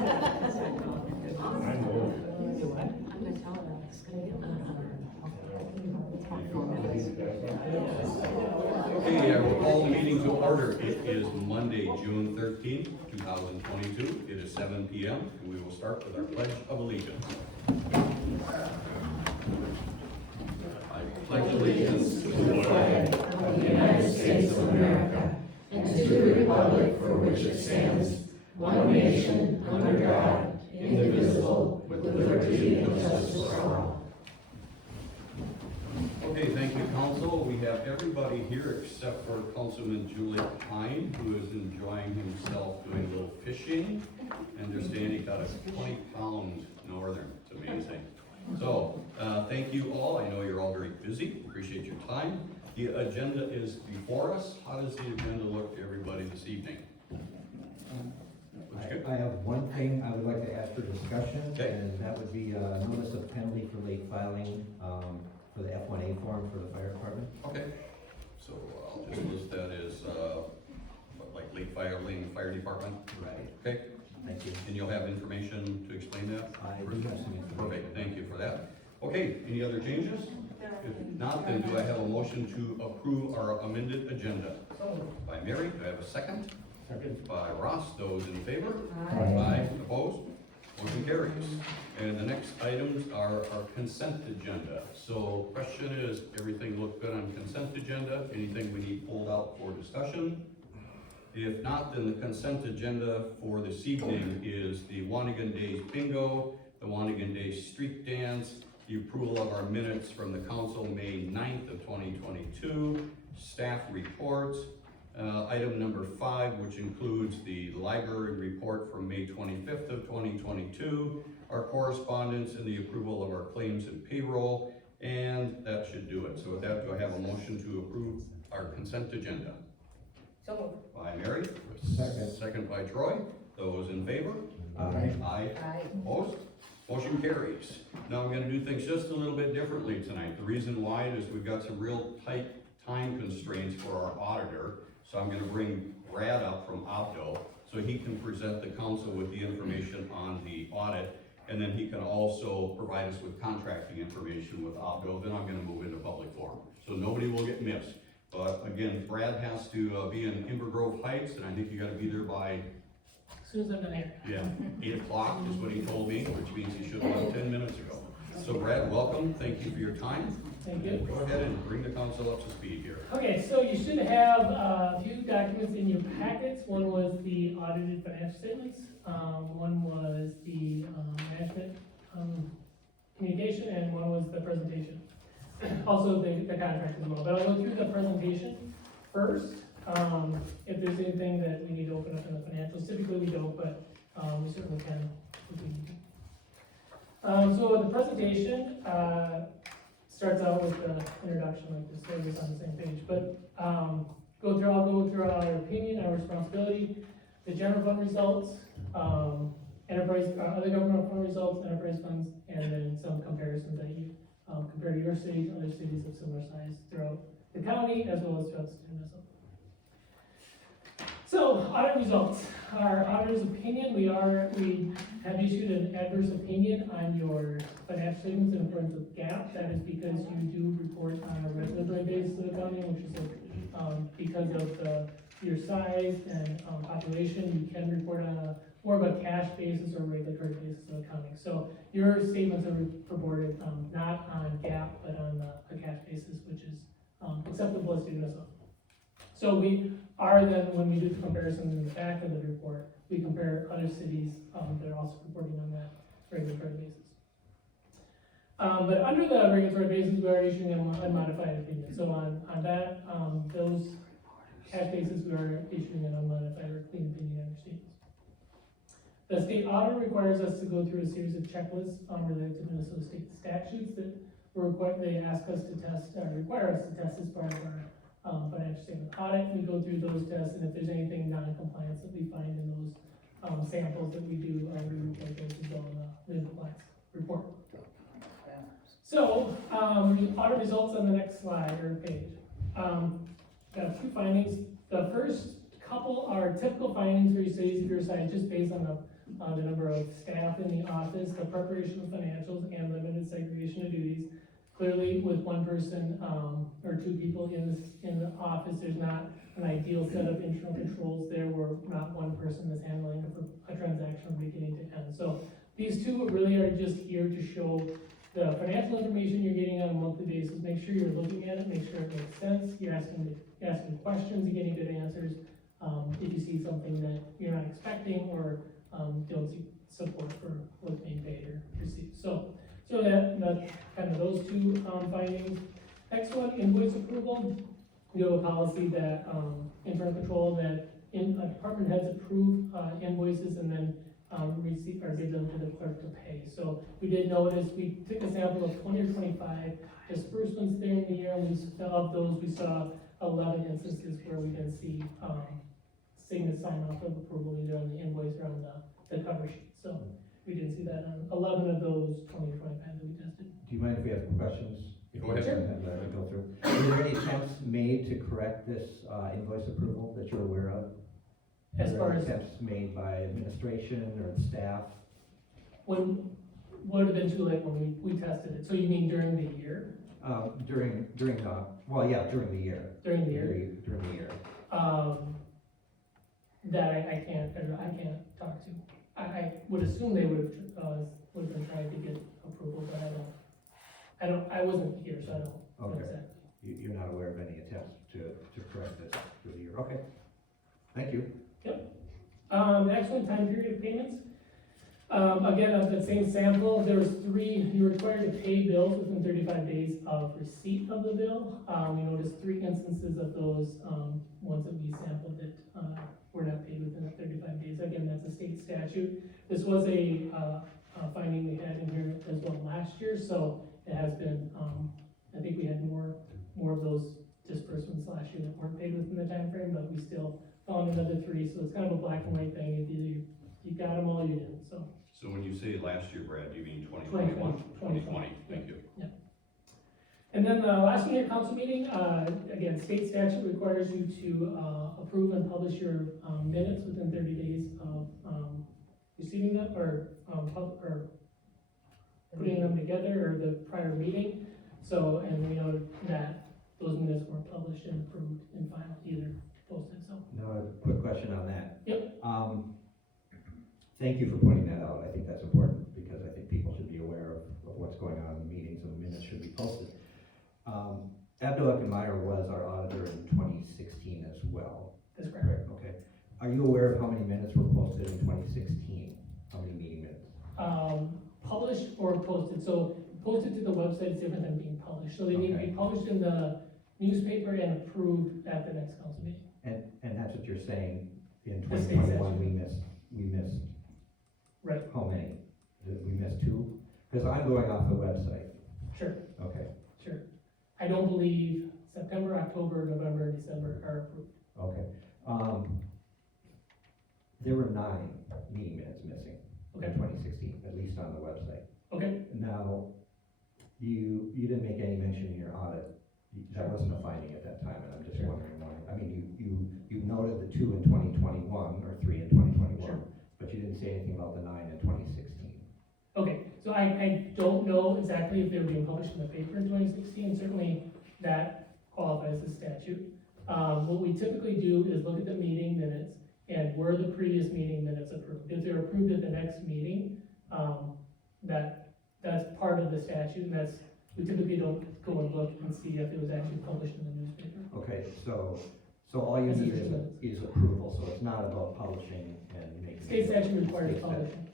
Okay, I will call the meeting to order. It is Monday, June 13th, 2022. It is 7 p.m. and we will start with our Pledge of Allegiance. I pledge allegiance to the flag of the United States of America and to the republic for which it stands, one nation, under God, indivisible, with liberty and justice for all. Okay, thank you, Council. We have everybody here except for Councilman Juliet Pine, who is enjoying himself doing a little fishing. I understand he got a 20-pound northern. It's amazing. So, thank you all. I know you're all very busy. Appreciate your time. The agenda is before us. How does the agenda look to everybody this evening? I have one thing I would like to ask for discussion, Okay. and that would be a notice of penalty for late filing for the F1A form for the fire department. Okay. So I'll just list that as like late filing, fire department. Right. Okay. Thank you. And you'll have information to explain that? I do have some information. Perfect, thank you for that. Okay, any other changes? If not, then do I have a motion to approve our amended agenda? By Mary, do I have a second? Second. By Ross, those in favor? Aye. Opposed? Motion carries. And the next items are our consent agenda. So question is, everything look good on consent agenda? Anything we need pulled out for discussion? If not, then the consent agenda for this evening is the Wanigan Days Bingo, the Wanigan Days Street Dance, the approval of our minutes from the council May 9th of 2022, staff reports, item number 5, which includes the library report from May 25th of 2022, our correspondence and the approval of our claims and payroll, and that should do it. So with that, do I have a motion to approve our consent agenda? So By Mary. Second. Second by Troy. Those in favor? Aye. Aye. Aye. Opposed? Motion carries. Now I'm gonna do things just a little bit differently tonight. The reason why is we've got some real tight time constraints for our auditor. So I'm gonna bring Brad up from Opto so he can present the council with the information on the audit. And then he can also provide us with contracting information with Opto. Then I'm gonna move into public forum. So nobody will get missed. But again, Brad has to be in Timber Grove Heights, and I think you gotta be there by, As soon as I'm done here. yeah, 8 o'clock is what he told me, which means he should have left 10 minutes ago. So Brad, welcome, thank you for your time. Thank you. Go ahead and bring the council up to speed here. Okay, so you should have a few documents in your packets. One was the audited financial statements. One was the management communication, and one was the presentation. Also the contract as well. But I'll go through the presentation first. If there's anything that we need to open up in the financials, typically we don't, but we certainly can if we need to. So the presentation starts out with the introduction like this, so everybody's on the same page. But I'll go through our opinion, our responsibility, the general fund results, enterprise, other government fund results, enterprise funds, and then some comparisons that you compare your city to other cities of similar size throughout the county as well as throughout the state of Minnesota. So, audit results. Our auditor's opinion, we have issued an adverse opinion on your financial statements in accordance with GAAP. That is because you do report on a regulatory basis of the county, which is because of your size and population, you can report on a more of a cash basis or regulatory basis of accounting. So your statements are reported not on GAAP, but on a cash basis, which is acceptable as student Minnesota. So we are then, when we do the comparison in the back of the report, we compare other cities that are also reporting on that regulatory basis. But under the regulatory basis, we are issuing an unmodified opinion. So on that, those cash basis, we are issuing an unmodified or clean opinion on your statements. The state audit requires us to go through a series of checklists related to Minnesota state statutes that they ask us to test, require us to test as part of our financial statement audit. We go through those tests, and if there's anything non-compliance that we find in those samples that we do, we report those as well in the compliance report. So, audit results on the next slide or page. Got a few findings. The first couple are typical findings for cities of your size, just based on the number of staff in the office, the preparation of financials, and limited segregation of duties. Clearly, with one person, or two people in the office, there's not an ideal set of internal controls there where not one person is handling a transaction from beginning to end. So these two really are just here to show the financial information you're getting on a monthly basis. Make sure you're looking at it, make sure it makes sense, you're asking questions, you're getting good answers. If you see something that you're not expecting or don't see support for what's being paid or received. So that's kind of those two findings. Next one, invoice approval. We have a policy that internal control that department heads approve invoices and then receive or give them to the clerk to pay. So we did notice, we took a sample of 20 or 25 disbursements during the year, and of those we saw 11 instances where we didn't see Cigna sign off of approval either on the invoice or on the cover sheet. So we didn't see that on 11 of those 20 or 25 that we tested. Do you mind if we have questions? Go ahead. Let me go through. Were there any attempts made to correct this invoice approval that you're aware of? As far as Attempts made by administration or the staff? when, would have been too late when we tested it. So you mean during the year? During the year. During the year? During the year. That I can't talk to. I would assume they would have been trying to get approval, but I wasn't here, so I don't know Okay. exactly. You're not aware of any attempts to correct this through the year? Okay. Thank you. Next one, time period of payments. Again, of the same sample, there was 3, you're required to pay bills within 35 days of receipt of the bill. We noticed 3 instances of those, ones that we sampled that, were not paid within the 35 days. Again, that's a state statute. This was a finding we had in here as well last year, so it has been, I think we had more of those disbursements last year that weren't paid within the time frame, but we still found another 3, so it's kind of a black and white thing. If you got them all, you didn't, so. So when you say last year, Brad, do you mean 2021? 2020, thank you. And then the last one, your council meeting, again, state statute requires you to approve and publish your minutes within 30 days of receiving them or putting them together or the prior meeting. So, and we know that those minutes weren't published and approved and final, either posted, so. Now, a quick question on that. Yep. Thank you for pointing that out. I think that's important because I think people should be aware of what's going on in the meetings and the minutes should be posted. Abdul Meyer was our auditor in 2016 as well. That's correct. Okay. Are you aware of how many minutes were posted in 2016? How many meeting minutes? Published or posted, so posted to the website is different than being published. So they need to be published in the newspaper and approved at the next council meeting. And that's what you're saying, in The state 2021, statute. we missed Right, how many? Did we miss 2? Because I'm going off the website. sure, Okay, sure. I don't believe September, October, November, December are approved. okay. There were 9 meeting minutes missing in Okay. 2016, at least on the website. Okay, Now, you didn't make any mention in your audit, that wasn't a finding at that time, and I'm just Sure. wondering why. I mean, you noted the 2 in 2021, or 3 in 2021, Sure. but you didn't say anything about the 9 in 2016. okay, so I don't know exactly if they were being published in the paper in 2016, certainly that qualifies as statute. What we typically do is look at the meeting minutes and were the previous meeting minutes approved. If they're approved at the next meeting, that's part of the statute, and we typically don't go and look and see if it was actually published in the newspaper. Okay, so all you This is need just minutes. is approval, so it's not about publishing and making. State statute requires State publishing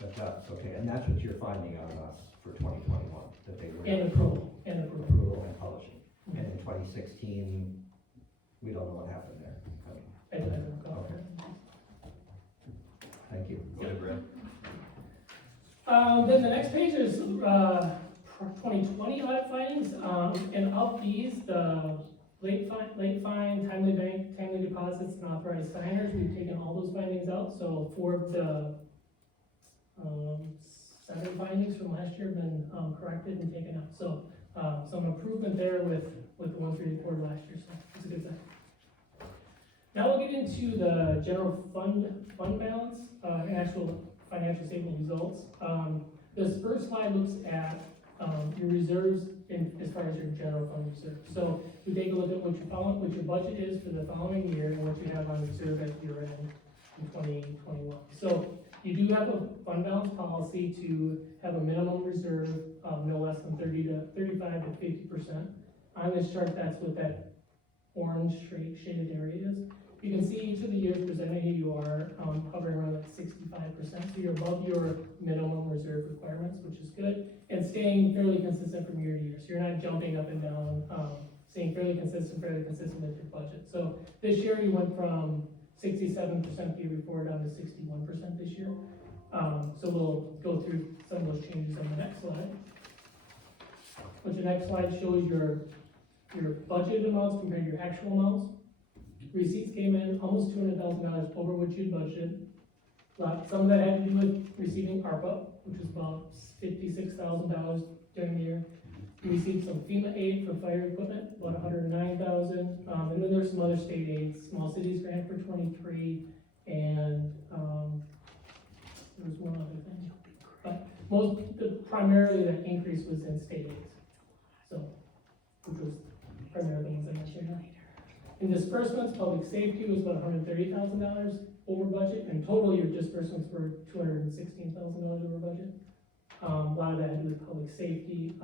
That does, okay, and that's what you're finding on us for 2021, that they were. and approval. Approval and publishing. And in 2016, we don't know what happened there. I don't recall. Okay. Thank you. Go ahead, Brad. Then the next page is 2020 audit findings, and of these, the late fine, timely bank, timely deposits, and authorized signers, we've taken all those findings out. So 4 of the 7 findings from last year have been corrected and taken out. So some improvement there with the ones we reported last year, so it's a good thing. Now we'll get into the general fund balance, and actual financial statement results. This first slide looks at, your reserves as far as your general fund reserve. So we take a look at what your budget is for the following year and what you have on reserve at year end in 2021. So you do have a fund balance policy to have a minimum reserve of no less than 35 to 50%. On this chart, that's what that orange shaded area is. You can see each of the years presented here, you are hovering around like 65%, so you're above your minimum reserve requirements, which is good, and staying fairly consistent from year to year. So you're not jumping up and down, staying fairly consistent with your budget. So this year you went from 67% the year before down to 61% this year. So we'll go through some of those changes on the next slide. But the next slide shows your budgeted amounts compared to your actual amounts. Receipts came in almost $200,000 over what you'd budgeted. Some of that had to do with receiving ARPA, which was about $56,000 during the year. We received some FEMA aid for fire equipment, about $109,000. And then there's some other state aids, Small Cities Grant for 23, and there was one other thing. But primarily the increase was in state aids. So, which was primarily the ones I mentioned here. In disbursements, public safety was about $130,000 over budget. In total, your disbursements were $216,000 over budget. A lot of that had to do with public safety,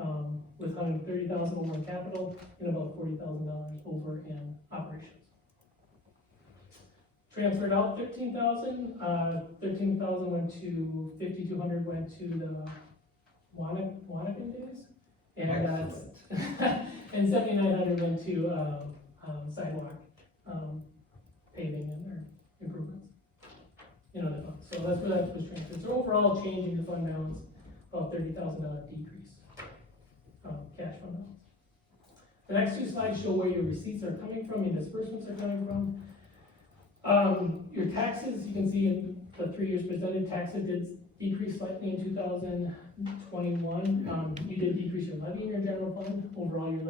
with $130,000 over in capital and about $40,000 over in operations. Transferred out $13,000. $13,000 went to, $5,200 went to the Wannakin days, and and $7,900 went to sidewalk paving and improvements in other funds. So that's where that was transferred. So overall, change in your fund balance, about $30,000 decrease, cash fund balance. The next two slides show where your receipts are coming from, your disbursements are coming from. Your taxes, you can see in the 3 years presented, taxes did decrease slightly in 2021. You did decrease your levy in your general fund. Overall your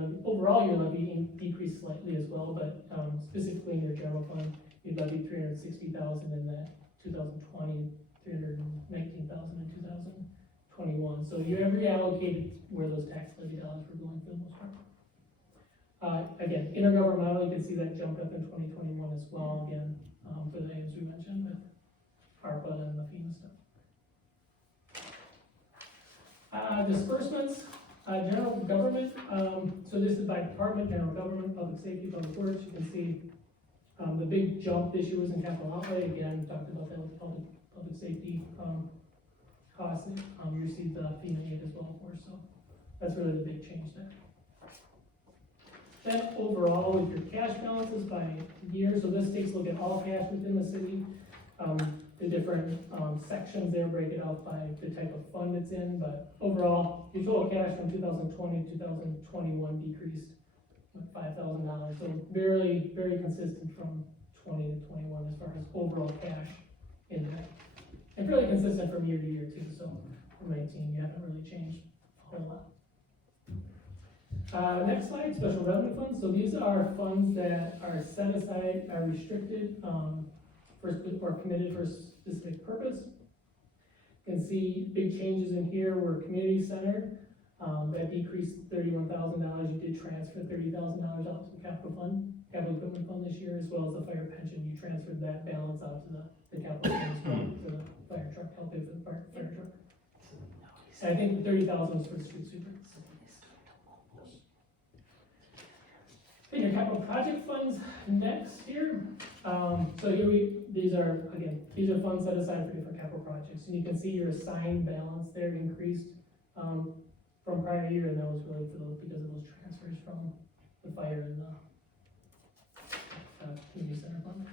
levy decreased slightly as well, but specifically in your general fund, you levied $360,000 in that 2020, $319,000 in 2021. So you have reallocated where those tax levy dollars were going for the most part. Again, intergovernmental, you can see that jumped up in 2021 as well, again, for the names we mentioned with ARPA and the FEMA stuff. Disbursements, general government, so this is by department, general government, public safety, public works. You can see the big jump this year was in capital outlay. Again, talked about that with public safety costs. You received the FEMA aid as well, of course, so that's really the big change there. Then overall, with your cash balances by year, so this takes a look at all cash within the city. The different sections there break it out by the type of fund it's in, but overall, your total cash from 2020 to 2021 decreased $5,000. So very, very consistent from 20 to 21 as far as overall cash in there. And fairly consistent from year to year too, so from 19, you haven't really changed a whole lot. Next slide, special revenue funds. So these are funds that are set aside, are restricted, or committed for a specific purpose. You can see big changes in here were community center, that decreased $31,000. You did transfer $30,000 out to the capital equipment fund this year, as well as the fire pension. You transferred that balance out to the capital fund for the fire truck, help pay for the fire truck. And I think the $30,000 was for the street sweeper. Then your capital project funds next here. So here these are funds set aside for different capital projects. And you can see your assigned balance there increased from prior year, and that was really because of those transfers from the fire and the community center fund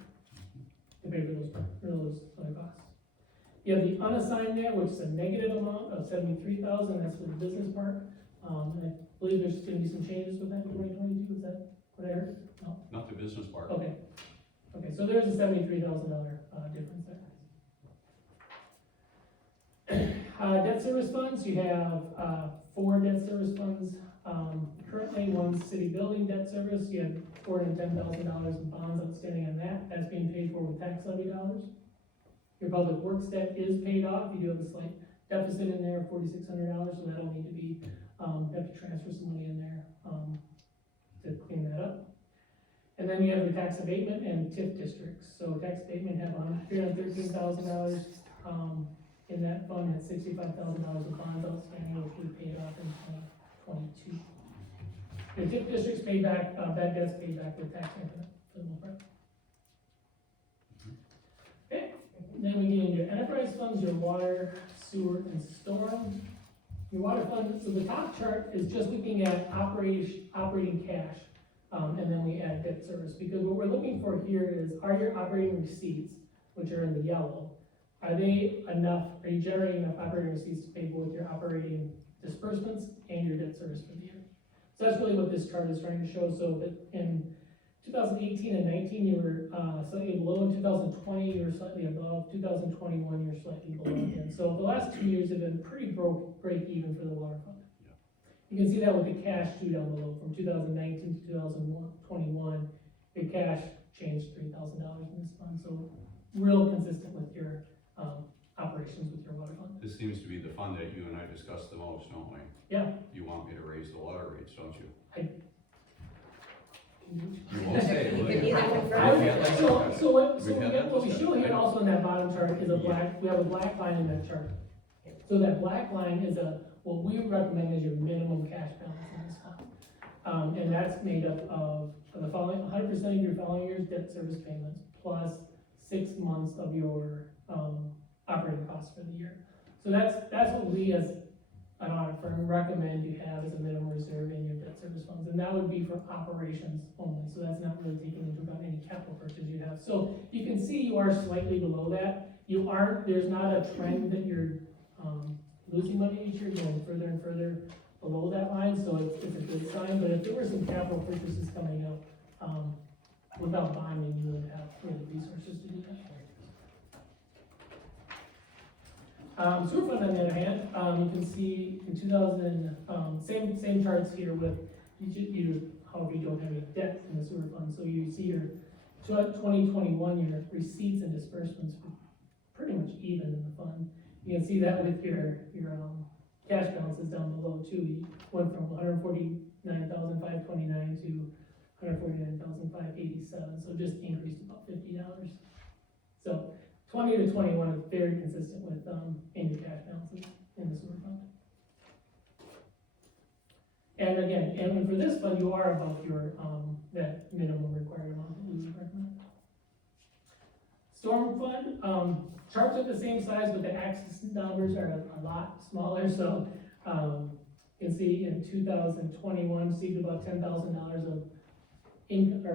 to pay for those other costs. You have the unassigned there, which is a negative amount of $73,000. That's for the business park. And I believe there's going to be some changes with that in 2022. Is that what I heard? No. Not the business part. Okay. Okay, so there's a $73,000 difference there. Debt service funds, you have 4 debt service funds currently, one's city building debt service, you have $410,000 in bonds outstanding on that, that's being paid for with tax levy dollars. Your public works debt is paid off, you do have a slight deficit in there of $4,600, so that'll need to be, have to transfer some money in there, to clean that up. And then you have the tax abatement and TIF districts, so tax abatement have $313,000, in that fund, had $65,000 of bonds outstanding, which we paid off in 2022. The TIF districts paid back, bad debts paid back with tax increment, for the most part. Okay, then we get into your enterprise funds, your water, sewer, and storm. Your water fund, so the top chart is just looking at operating cash, and then we add debt service, because what we're looking for here is, are your operating receipts, which are in the yellow, are they enough, are you generating enough operating receipts to pay both your operating disbursements and your debt service for the year? So that's really what this chart is trying to show, so that in 2018 and 19, you were slightly below, in 2020, you were slightly above, 2021, you're slightly below again. So the last 2 years have been pretty break even for the water fund. You can see that with the cash too down below, from 2019 to 2021, your cash changed $3,000 in this fund, so real consistent with your operations with your water fund. This seems to be the fund that you and I discussed the most, don't we? Yeah. You want me to raise the water rates, don't you? You You won't say it, will You you? can either confirm I We've would- had that So, discussion. so what, We've had that what we show discussion. here also in that bottom chart is a black, we have a black line in that chart. So that black line is what we recommend is your minimum cash balance in this fund. And that's made up of the following, 100% of your following year's debt service payments, plus 6 months of your, operating costs for the year. So that's what we as an audit firm recommend you have as a minimum reserve in your debt service funds, and that would be for operations only, so that's not really taking into account any capital purchase you have. So you can see you are slightly below that, you aren't, there's not a trend that you're, losing money each year, going further and further below that line, so it's a good sign, but if there were some capital purchases coming up, without bonding, you would have really resources to do that. Sewer fund on the other hand, you can see in 2000, same charts here with however you don't have any debt in the sewer fund, so you see your 2021, your receipts and disbursements were pretty much even in the fund. You can see that with your cash balances down below too, you went from 149,529 to 149,587, so just increased about $50. So 20 to 21 is very consistent with, in your cash balances in the sewer fund. And again, and for this fund, you are above your, that minimum required amount that we would recommend. Storm fund, charts are the same size, but the axis numbers are a lot smaller, so, you can see in 2021, received about $10,000 of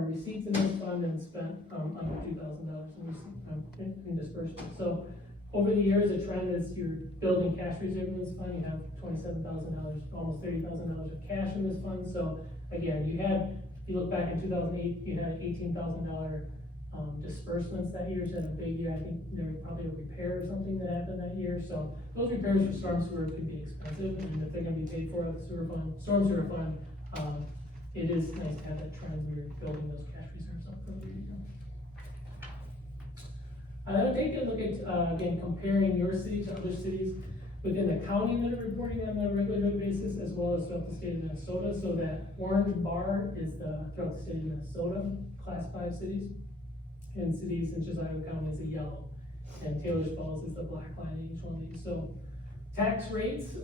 receipts in this fund and spent, under $2,000 in disbursement. So over the years, the trend is you're building cash reserve in this fund, you have $27,000, almost $30,000 of cash in this fund, so again, if you look back in 2008, you had $18,000 disbursements that year, so in a big year, I think there was probably a repair or something that happened that year, so those repairs for storm sewer could be expensive, and if they're gonna be paid for out of the sewer fund, storm sewer fund, it is nice to have that trend where you're building those cash reserves up for the year. I'll take a look at, again, comparing your city to other cities within the county that are reporting on a regular basis, as well as throughout the state of Minnesota, so that orange bar is throughout the state of Minnesota, class 5 cities. And cities in Chisago County is a yellow, and Taylor's Falls is the black line in each one of these. So tax rates,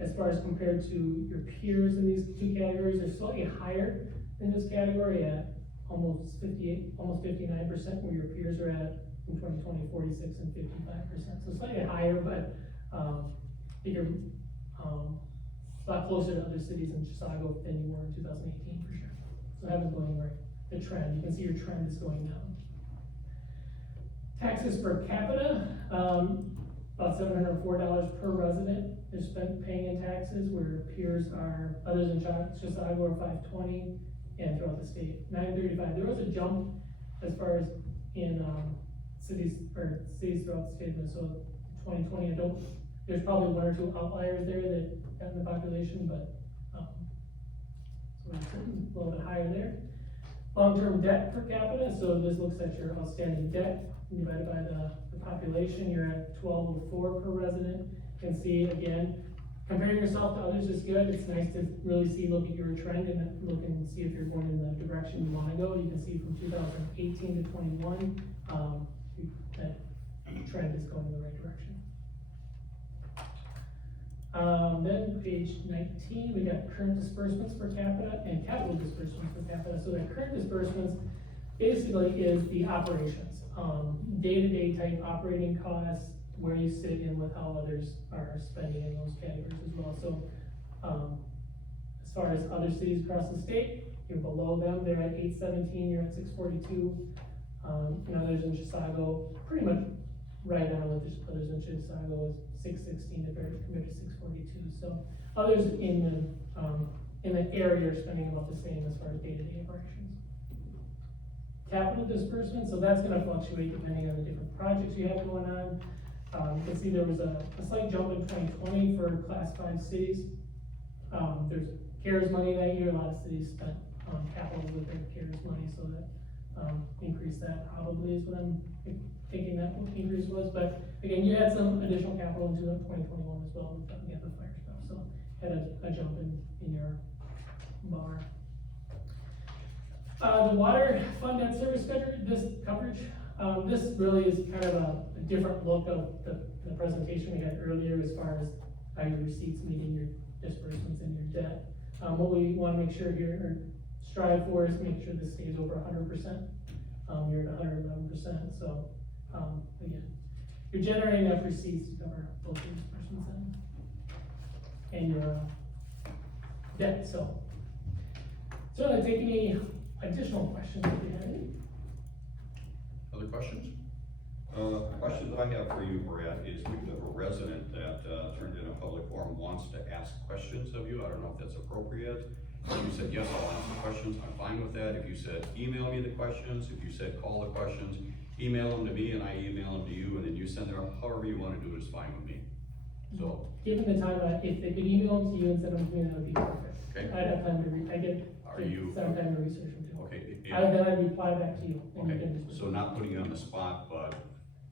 as far as compared to your peers in these two categories, are slightly higher in this category at almost 59%, where your peers are at in 2020, 46 and 55%. So slightly higher, but you're a lot closer to other cities in Chisago than you were in 2018 for sure. So haven't going anywhere. The trend, you can see your trend is going down. Taxes per capita, about $704 per resident is spent paying in taxes, where peers are, others in Chisago are $520, and throughout the state, $935. There was a jump as far as in cities throughout the state of Minnesota. 2020, there's probably one or two outliers there that got in the population, but we're sitting a little bit higher there. Long-term debt per capita, so this looks at your outstanding debt divided by the population, you're at 1204 per resident. You can see again, comparing yourself to others is good. It's nice to really look at your trend and look and see if you're going in the direction you wanna go. You can see from 2018 to 21, that trend is going in the right direction. Then page 19, we got current disbursements per capita and capital disbursements per capita. So the current disbursements basically is the operations, day-to-day type operating costs, where you sit in with how others are spending in those categories as well. So, as far as other cities across the state, you're below them, they're at 817, you're at 642. And others in Chisago, pretty much right on with the others in Chisago is 616, if they're compared to 642. So others in the area are spending about the same as far as day-to-day operations. Capital disbursement, so that's gonna fluctuate depending on the different projects you have going on. You can see there was a slight jump in 2020 for class 5 cities. There's CARES money that year, a lot of cities spent capital with their CARES money, so that increased that probably is what I'm thinking that increase was. But again, you had some additional capital into 2021 as well with the fire stuff, so had a jump in your bar. The water fund debt service coverage, this really is kind of a different look of the presentation we had earlier as far as how your receipts meeting your disbursements and your debt. What we want to make sure here, or strive for, is make sure this stays over 100%. You're at 111%, so again, you're generating enough receipts to cover both your disbursements and your debt. So certainly take any additional questions if you have any. Other questions? Question that I have for you, Brad, is we have a resident that turned in a public forum, wants to ask questions of you. I don't know if that's appropriate. If you said, yes, I'll answer questions, I'm fine with that. If you said, email me the questions, if you said, call the questions, email them to me and I email them to you, and then you send them, however you want to do it is fine with me. So, Given the time, if they could email them to you and send them to me, that would be perfect. okay. I'd have time to read, I get Are you, some time to research them too. okay, Then I'd reply back to you. And you okay, can so not putting you on the spot, but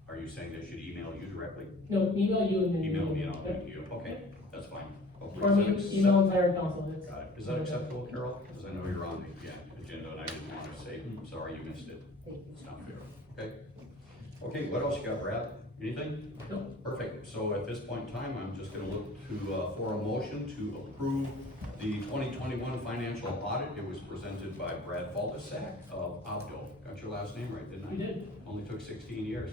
are you saying they should email you directly? No, email you and then. Email me and I'll get to you, okay, that's fine. Or me, email entire council, that's. Got it. Is that acceptable, Carol? Because I know you're on the agenda and I didn't want to say, sorry, you missed it. It's not fair, okay? Okay, what else you got, Brad? Anything? No. Perfect. So at this point in time, I'm just gonna look to, for a motion to approve the 2021 financial audit. It was presented by Brad Faltisack of Opto. Got your last name right, didn't I? You did. Only took 16 years.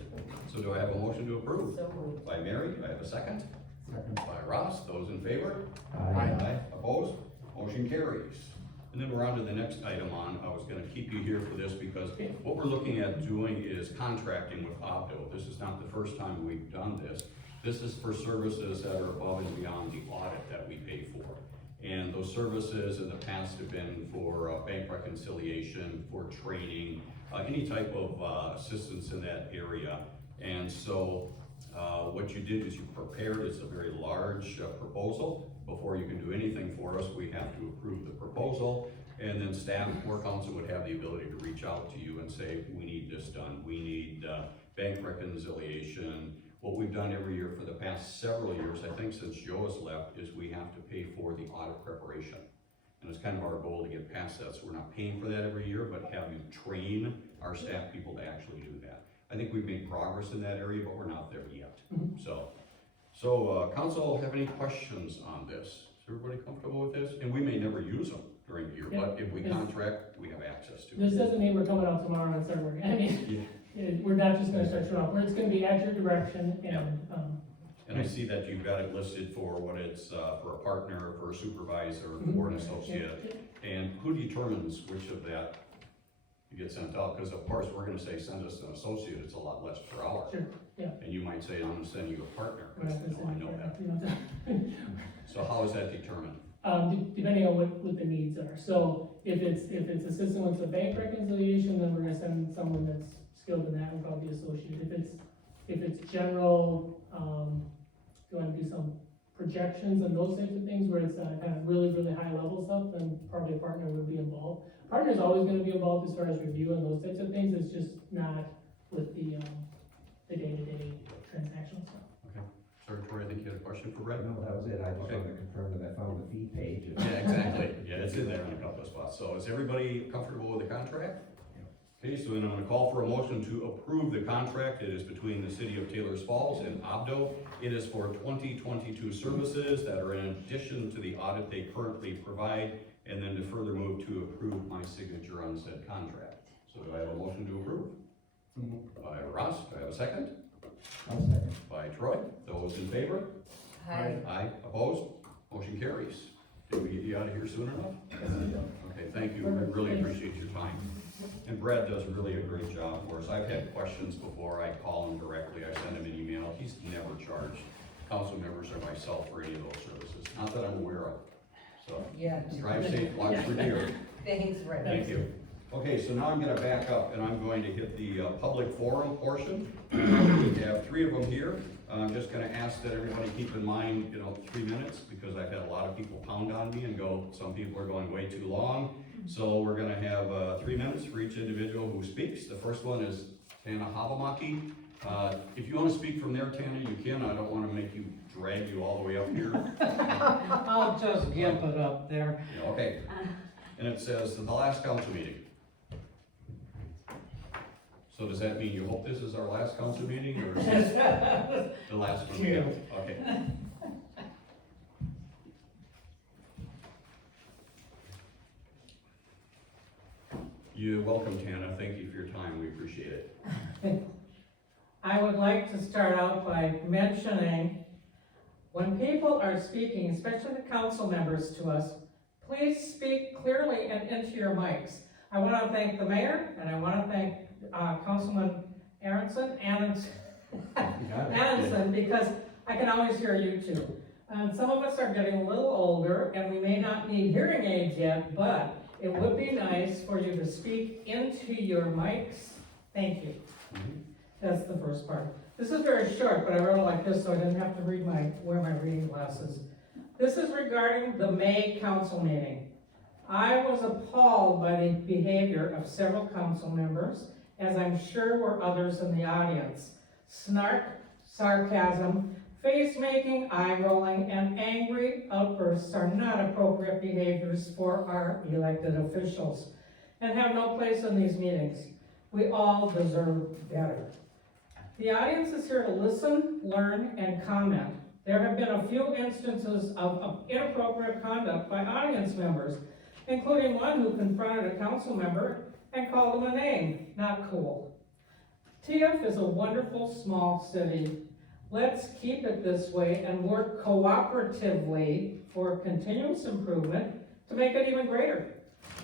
So do I have a motion to approve? So moved. By Mary, do I have a second? Second. By Ross, those in favor? Aye. Opposed? Motion carries. And then we're on to the next item on, I was gonna keep you here for this because what we're looking at doing is contracting with Opto. This is not the first time we've done this. This is for services that are above and beyond the audit that we pay for. And those services in the past have been for bank reconciliation, for training, any type of assistance in that area. And so what you did is you prepared, it's a very large proposal. Before you can do anything for us, we have to approve the proposal. And then staff or council would have the ability to reach out to you and say, we need this done. We need bank reconciliation. What we've done every year for the past several years, I think since Joe has left, is we have to pay for the audit preparation. And it's kind of our goal to get past that. So we're not paying for that every year, but having train our staff people to actually do that. I think we've made progress in that area, but we're not there yet. So council, have any questions on this? Is everybody comfortable with this? And we may never use them during the year, but if we contract, we have access to This it. doesn't mean we're coming out tomorrow and start working. I mean, we're not just gonna start showing up, it's gonna be at your direction and, And I see that you've got it listed for what it's, for a partner, for a supervisor, or an associate. And who determines which of that you get sent out? Because of course, we're gonna say, send us an associate, it's a lot less per hour. Sure, yeah. And you might say, I'm gonna send you a partner, We're not because gonna I know send that. it, you know, So how is that determined? depending on what the needs are. So if it's assisting with the bank reconciliation, then we're gonna send someone that's skilled in that and probably associate. If it's general, if you wanna do some projections and those types of things, where it's, kind of really, really high level stuff, then probably a partner would be involved. Partner's always gonna be involved as far as review and those types of things, it's just not with the day-to-day transactional stuff. Sorry, Troy, I think you had a question for Brett? No, that was it, I just Okay. wanted to confirm that I found the fee page. Yeah, exactly. Yeah, it's in there in a couple of spots. So is everybody comfortable with the contract? Okay, so then I'm gonna call for a motion to approve the contract. It is between the city of Taylor's Falls and Obdo. It is for 2022 services that are in addition to the audit they currently provide, and then to further move to approve my signature on said contract. So do I have a motion to approve? By Ross, do I have a second? I'll second. By Troy. Those in favor? Hi. Aye, opposed? Motion carries. Did we get you out of here soon enough? Okay, thank you, we really appreciate your time. And Brad does really a great job for us. I've had questions before, I call him directly, I send him an email, he's never charged council members or myself for any of those services, not that I'm aware of. So, Yeah. drive safe, watch for deer. Thanks, Rick. Thank you. Okay, so now I'm gonna back up and I'm going to hit the public forum portion. We have 3 of them here. I'm just gonna ask that everybody keep in mind, 3 minutes, because I've had a lot of people pound on me and go, some people are going way too long. So we're gonna have 3 minutes for each individual who speaks. The first one is Tana Habamaki. If you wanna speak from there, Tana, you can. I don't wanna make you drag you all the way up here. I'll just gimp it up there. Yeah, okay. And it says, the last council meeting. So does that mean you hope this is our last council meeting, or is this the last one? Yeah. Okay. You're welcome, Tana. Thank you for your time. We appreciate it. I would like to start out by mentioning, when people are speaking, especially the council members to us, please speak clearly and into your mics. I want to thank the mayor, and I want to thank Councilman Aronson, because I can always hear you too. Some of us are getting a little older, and we may not need hearing aids yet, but it would be nice for you to speak into your mics. Thank you. That's the first part. This is very short, but I wrote it like this so I didn't have to wear my reading glasses. This is regarding the May council meeting. I was appalled by the behavior of several council members, as I'm sure were others in the audience. Snark, sarcasm, face-making, eye-rolling, and angry outbursts are not appropriate behaviors for our elected officials and have no place in these meetings. We all deserve better. The audience is here to listen, learn, and comment. There have been a few instances of inappropriate conduct by audience members, including one who confronted a council member and called him a name. Not cool. TF is a wonderful small city. Let's keep it this way and work cooperatively for continuous improvement to make it even greater.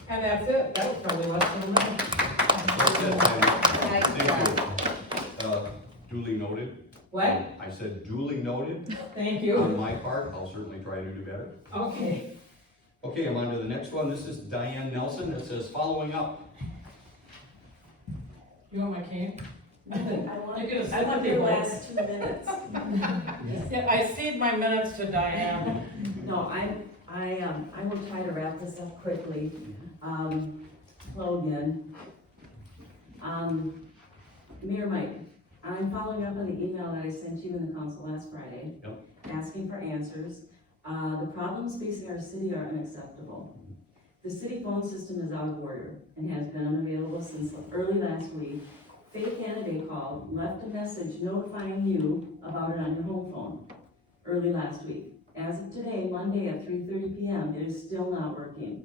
And that's it. That was probably less than a minute. That's it, Tana. Thank you. Duly noted. What? I said duly noted. Thank On you. my part, I'll certainly try to do better. Okay. Okay, I'm on to the next one. This is Diane Nelson. It says, following up. You want my cane? I want, You get a I want sympathy your vote. last 2 minutes. Yeah, I cede my minutes to Diane. No, I will try to wrap this up quickly. Logan. Mayor Mike, I'm following up on the email that I sent you and the council last Friday. Yep. Asking for answers. The problems facing our city are unacceptable. The city phone system is out of order and has been unavailable since early last week. Fake candidate called, left a message notifying you about it on your home phone early last week. As of today, Monday at 3:30 p.m., it is still not working.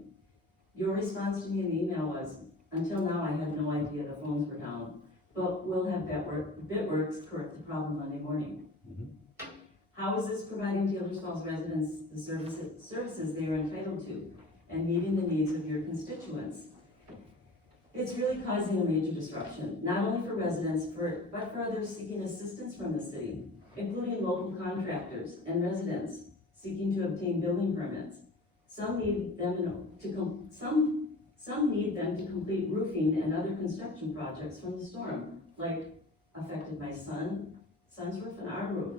Your response to me in the email was, until now I had no idea the phones were down, but we'll have Bitworks correct the problem Monday morning. How is this providing Taylor's Falls residents the services they are entitled to and meeting the needs of your constituents? It's really causing a major disruption, not only for residents, but for others seeking assistance from the city, including local contractors and residents seeking to obtain building permits. Some need them to complete roofing and other construction projects from the storm, like affected by sun's roof and our roof.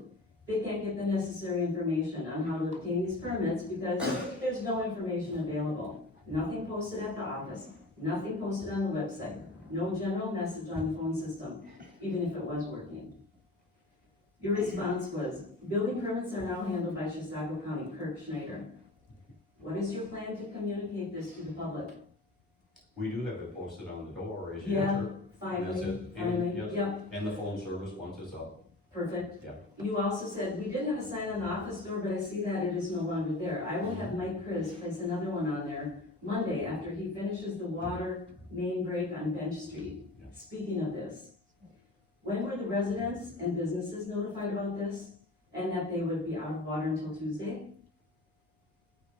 They can't get the necessary information on how to obtain these permits because there's no information available. Nothing posted at the office, nothing posted on the website, no general message on the phone system, even if it was working. Your response was, building permits are now handled by Chisago County, Kirk Schneider. What is your plan to communicate this to the public? We do have it posted on the door as you Yeah. enter. That's Finally, it. finally, Yes. yep, And the phone service once it's up. perfect. Yeah. You also said, we did have a sign on the office door, but I see that it is no longer there. I will have Mike Chris place another one on there Monday after he finishes the water main break on Bench Street. Yeah. Speaking of this, when were the residents and businesses notified about this and that they would be out of water until Tuesday?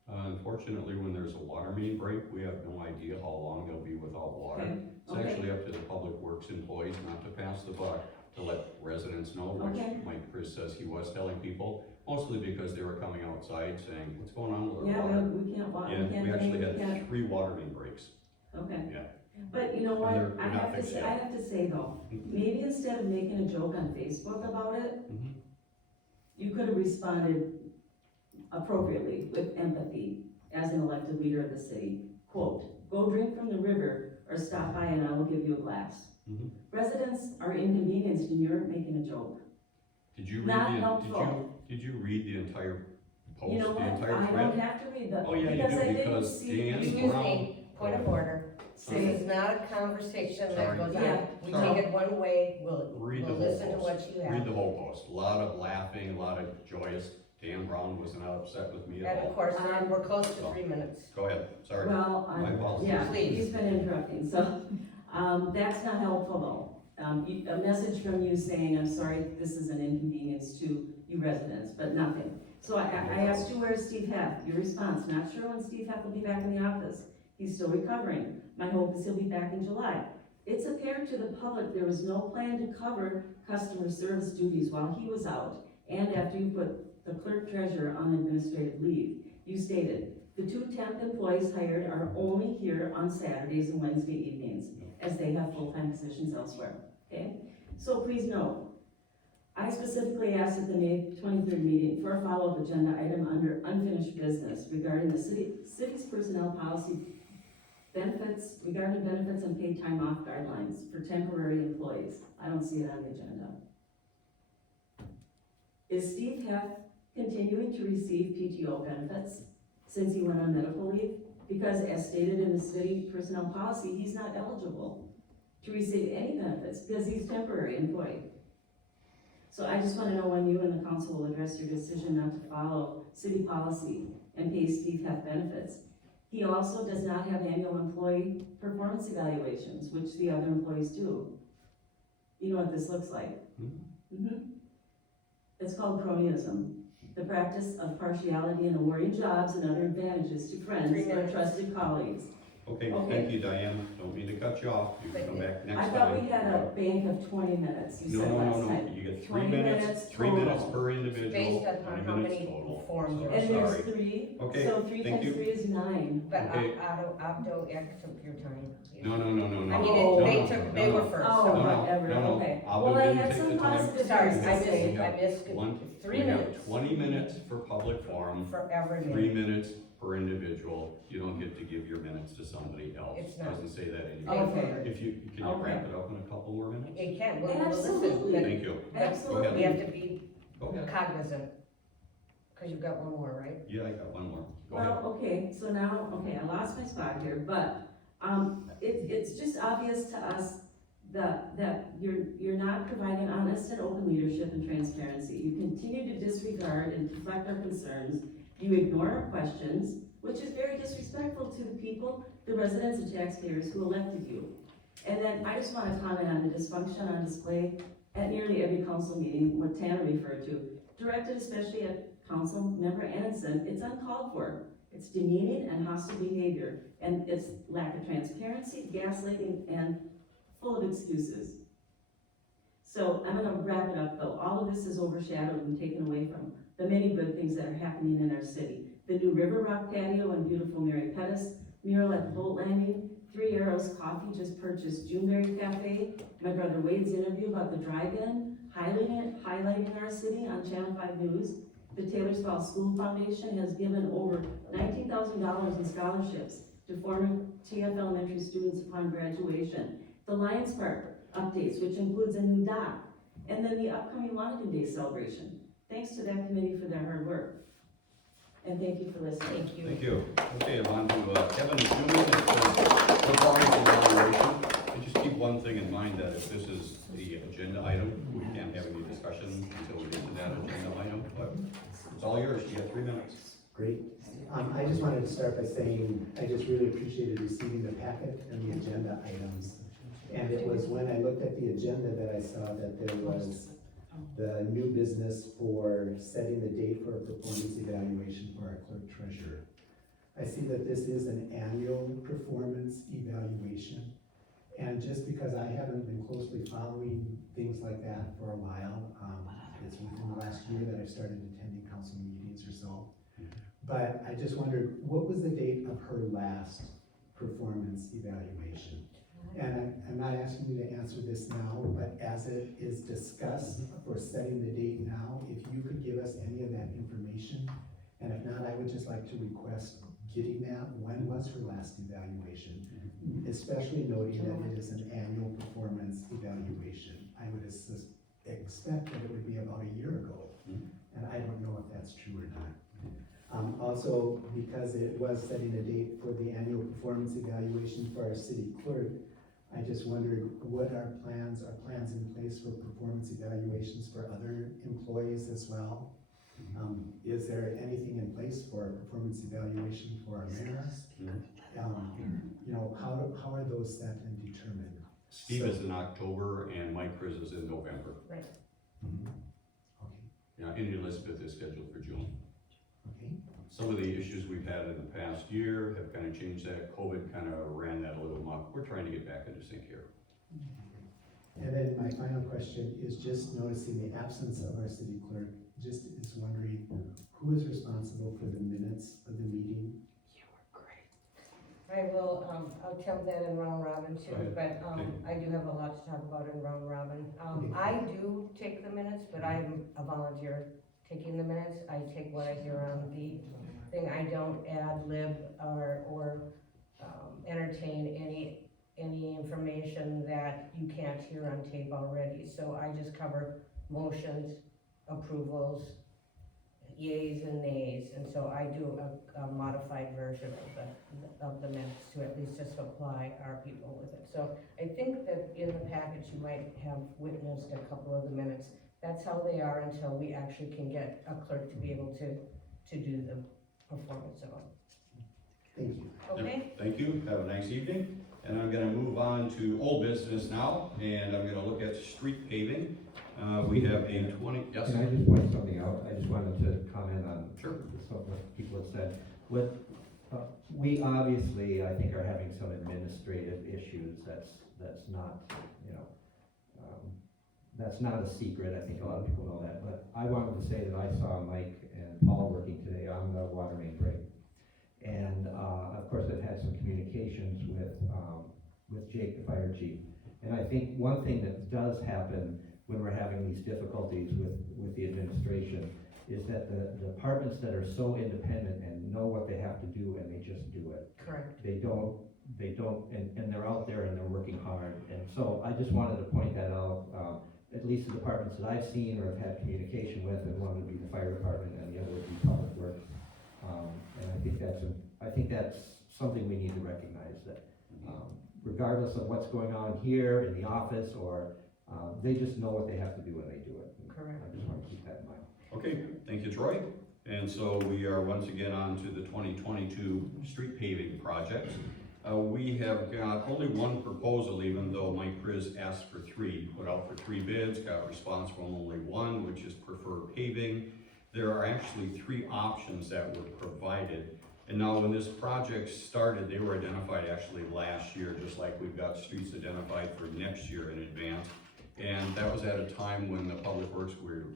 Unfortunately, when there's a water main break, we have no idea how long they'll be without water. Okay, It's okay. actually up to the public works employees not to pass the buck, to let residents know, which Okay. Mike Chris says he was telling people, mostly because they were coming outside saying, what's going on with our Yeah, water? we can't walk, we Yeah, can't we actually drink, we can't, had 3 water main breaks. okay. Yeah. But you know what, And they're I not have to fixed say, yet. I have to say though, maybe instead of making a joke on Facebook about it, Mhm. you could have responded appropriately with empathy as an elected leader of the city. Quote, go drink from the river or stop by and I will give you a glass. Mhm. Residents are inconvenienced and you're making a joke. Did you Not read helpful. did you read the entire post, You know the what, entire I thread? don't have to read the, Oh, yeah, you because do, I didn't because see. Dan Excuse Brown. me, point of order. This Say, is not a conversation Sorry. that goes Yeah. on. We Sorry. take it one way, we'll Read the whole listen to post. what you Read have. the whole post. A lot of laughing, a lot of joyous. Dan Brown was not upset with me at And of all. course, we're close to 3 minutes. Go ahead, sorry. well, My apologies. yeah, Please. he's been interrupting, so, that's not helpful though. A message from you saying, I'm sorry, this is an inconvenience to you residents, but nothing. So I asked you, where's Steve Heff? Your response, not sure when Steve Heff will be back in the office. He's still recovering. My hope is he'll be back in July. It's apparent to the public there was no plan to cover customer service duties while he was out and after you put the clerk treasurer on administrative leave. You stated, the 2 temp employees hired are only here on Saturdays and Wednesday evenings as they have full-time positions elsewhere, okay? So please note, I specifically asked at the May 23rd meeting for a follow-up agenda item under unfinished business regarding the city's personnel policy benefits, regarding benefits and paid time off guidelines for temporary employees. I don't see it on the agenda. Is Steve Heff continuing to receive PTO benefits since he went on medical leave? Because as stated in the city personnel policy, he's not eligible to receive any benefits because he's temporary employee. So I just want to know when you and the council will address your decision not to follow city policy and pay Steve Heff benefits. He also does not have annual employee performance evaluations, which the other employees do. You know what this looks like? Mhm. It's called cronyism, the practice of partiality in awarding jobs and other advantages to friends 3 or minutes. trusted colleagues. Okay, Okay. thank you, Diane. Don't mean to cut you off. You can come back next I time. thought we had a bank of 20 minutes, you No, said no, last no, time. no. You get 3 20 minutes, minutes 3 minutes total. per individual, Based on 20 how minutes many total. forms So are- And sorry. there's 3, Okay, so 3 thank times you. 3 is 9. But Okay. Abdo took your time. No, no, no, no, no. I mean, Oh. they No, took, no, they no. were first. Oh, No, no, whatever, no, no. okay. I'll Well, go I ahead and had take some the time. positive Sorry, things to I say. missed One, 3 we got minutes 20 minutes for public forum, for every 3 minute. minutes per individual. You don't get to give your minutes to somebody else. It's not. Doesn't say that anywhere. Okay. If you, can you Okay. wrap it up in a couple more minutes? It can, we'll listen. Absolutely. but Thank you. Absolutely. We have to be Go ahead. cognizant, because you've got one more, right? Yeah, I got one more. Go ahead. Well, okay, so now, okay, I lost my spot here, but, it's just obvious to us that you're not providing honest and open leadership and transparency. You continue to disregard and deflect our concerns. You ignore our questions, which is very disrespectful to the people, the residents and taxpayers who elected you. And then I just wanna comment on the dysfunction on display at nearly every council meeting, what Tanner referred to, directed especially at Council Member Anderson. It's uncalled for. It's demeaning and hostile behavior, and it's lack of transparency, gaslighting, and full of excuses. So I'm gonna wrap it up though. All of this is overshadowed and taken away from the many good things that are happening in our city. The new River Rock patio and beautiful Mary Pettis, mural at the boat landing, 3 Arrows Coffee just purchased Juneberry Cafe, my brother Wade's interview about the drive-in, highlighting our city on Channel 5 News. The Taylorsville School Foundation has given over $19,000 in scholarships to former TF elementary students upon graduation. The Lions Park updates, which includes a new dock, and then the upcoming Wannakin Day celebration. Thanks to that committee for their hard work. And thank you for listening. Thank you. Thank you. Okay, on to Kevin Newman, performance evaluation. And just keep one thing in mind, that if this is the agenda item, we can't have any discussion until we get to that agenda item, but it's all yours, you have 3 minutes. Great. I just wanted to start by saying, I just really appreciated receiving the packet and the agenda items. And it was when I looked at the agenda that I saw that there was the new business for setting the date for a performance evaluation for our clerk treasurer. I see that this is an annual performance evaluation. And just because I haven't been closely following things like that for a while, it's within the last year that I've started attending council meetings or so. But I just wondered, what was the date of her last performance evaluation? And I'm not asking you to answer this now, but as it is discussed for setting the date now, if you could give us any of that information, and if not, I would just like to request getting that. When was her last evaluation? Especially noting that it is an annual performance evaluation. I would expect that it would be about a year ago, and I don't know if that's true or not. Also, because it was setting a date for the annual performance evaluation for our city clerk, I just wondered, what are plans in place for performance evaluations for other employees as well? Is there anything in place for a performance evaluation for our mayor? You know, how are those set and determined? Steve is in October and Mike Chris is in November. Right. Mhm. Okay, Yeah, and Elizabeth is scheduled for June. okay. Some of the issues we've had in the past year have kind of changed that. COVID kind of ran that a little muck. We're trying to get back into sync here. And then my final question is just noticing the absence of our city clerk, just is wondering who is responsible for the minutes of the meeting? I will, I'll tell that in round robin too, Go but, I do have a lot to talk about in round robin. I do take the minutes, but I'm a volunteer taking the minutes. I take what I hear on the thing. I don't ad lib or entertain any information that you can't hear on tape already. So I just cover motions, approvals, yays and nays, and so I do a modified version of the minutes to at least just apply our people with it. So I think that in the package you might have witnessed a couple of the minutes. That's how they are until we actually can get a clerk to be able to do the performance of them. Thank you. Okay? Thank you, have a nice evening. And I'm gonna move on to old business now, and I'm gonna look at street paving. We have a yes? Can I just point something out? I just wanted to comment on Sure. some of what people have said. We obviously, I think, are having some administrative issues. That's not, you know, that's not a secret. I think a lot of people know that. But I wanted to say that I saw Mike and Paul working today on the water main break. And, of course, I've had some communications with Jake, the fire chief. And I think one thing that does happen when we're having these difficulties with the administration is that the departments that are so independent and know what they have to do and they just do it. Correct. They don't, and they're out there and they're working hard. And so I just wanted to point that out, at least the departments that I've seen or have had communication with, and one would be the fire department and the other would be public works. And I think that's something we need to recognize, that regardless of what's going on here in the office, or they just know what they have to do and they do it. Correct. I just want to keep that in mind. Okay, thank you, Troy. And so we are once again on to the 2022 street paving projects. We have got only one proposal, even though Mike Chris asked for 3, put out for 3 bids, got response from only 1, which is preferred paving. There are actually 3 options that were provided. And now when this project started, they were identified actually last year, just like we've got streets identified for next year in advance. And that was at a time when the public works were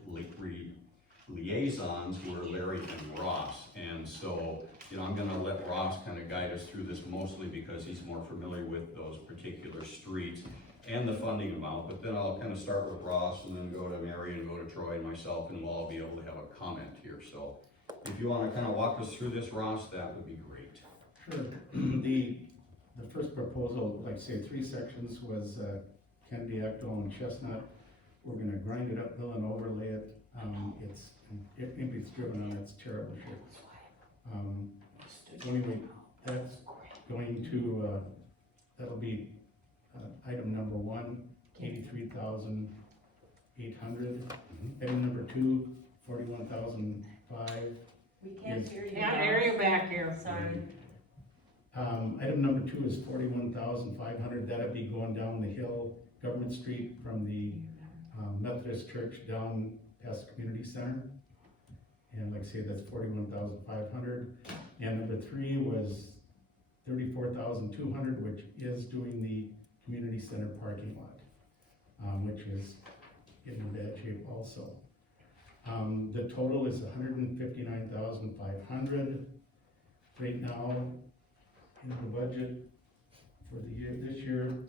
liaisons were Larry and Ross. And so, you know, I'm gonna let Ross kind of guide us through this, mostly because he's more familiar with those particular streets. and the funding amount, but then I'll kind of start with Ross and then go to Mary and go to Troy and myself, and we'll all be able to have a comment here. So if you want to kind of walk us through this, Ross, that would be great. Sure. The first proposal, like say, 3 sections was Kennedy, Ecto, and Chestnut. We're gonna grind it uphill and overlay it. It's driven on its terrible shape. So anyway, that's going to, that'll be item number 1, 83,800. Item number 2, 41,005. We can't hear you. Can't hear you back here. Sorry. Item number 2 is 41,500, that'd be going down the hill, Government Street from the Methodist Church down past the community center. And like I say, that's 41,500. And number 3 was 34,200, which is doing the community center parking lot, which is in bad shape also. The total is 159,500. Right now, in the budget for the year, this year,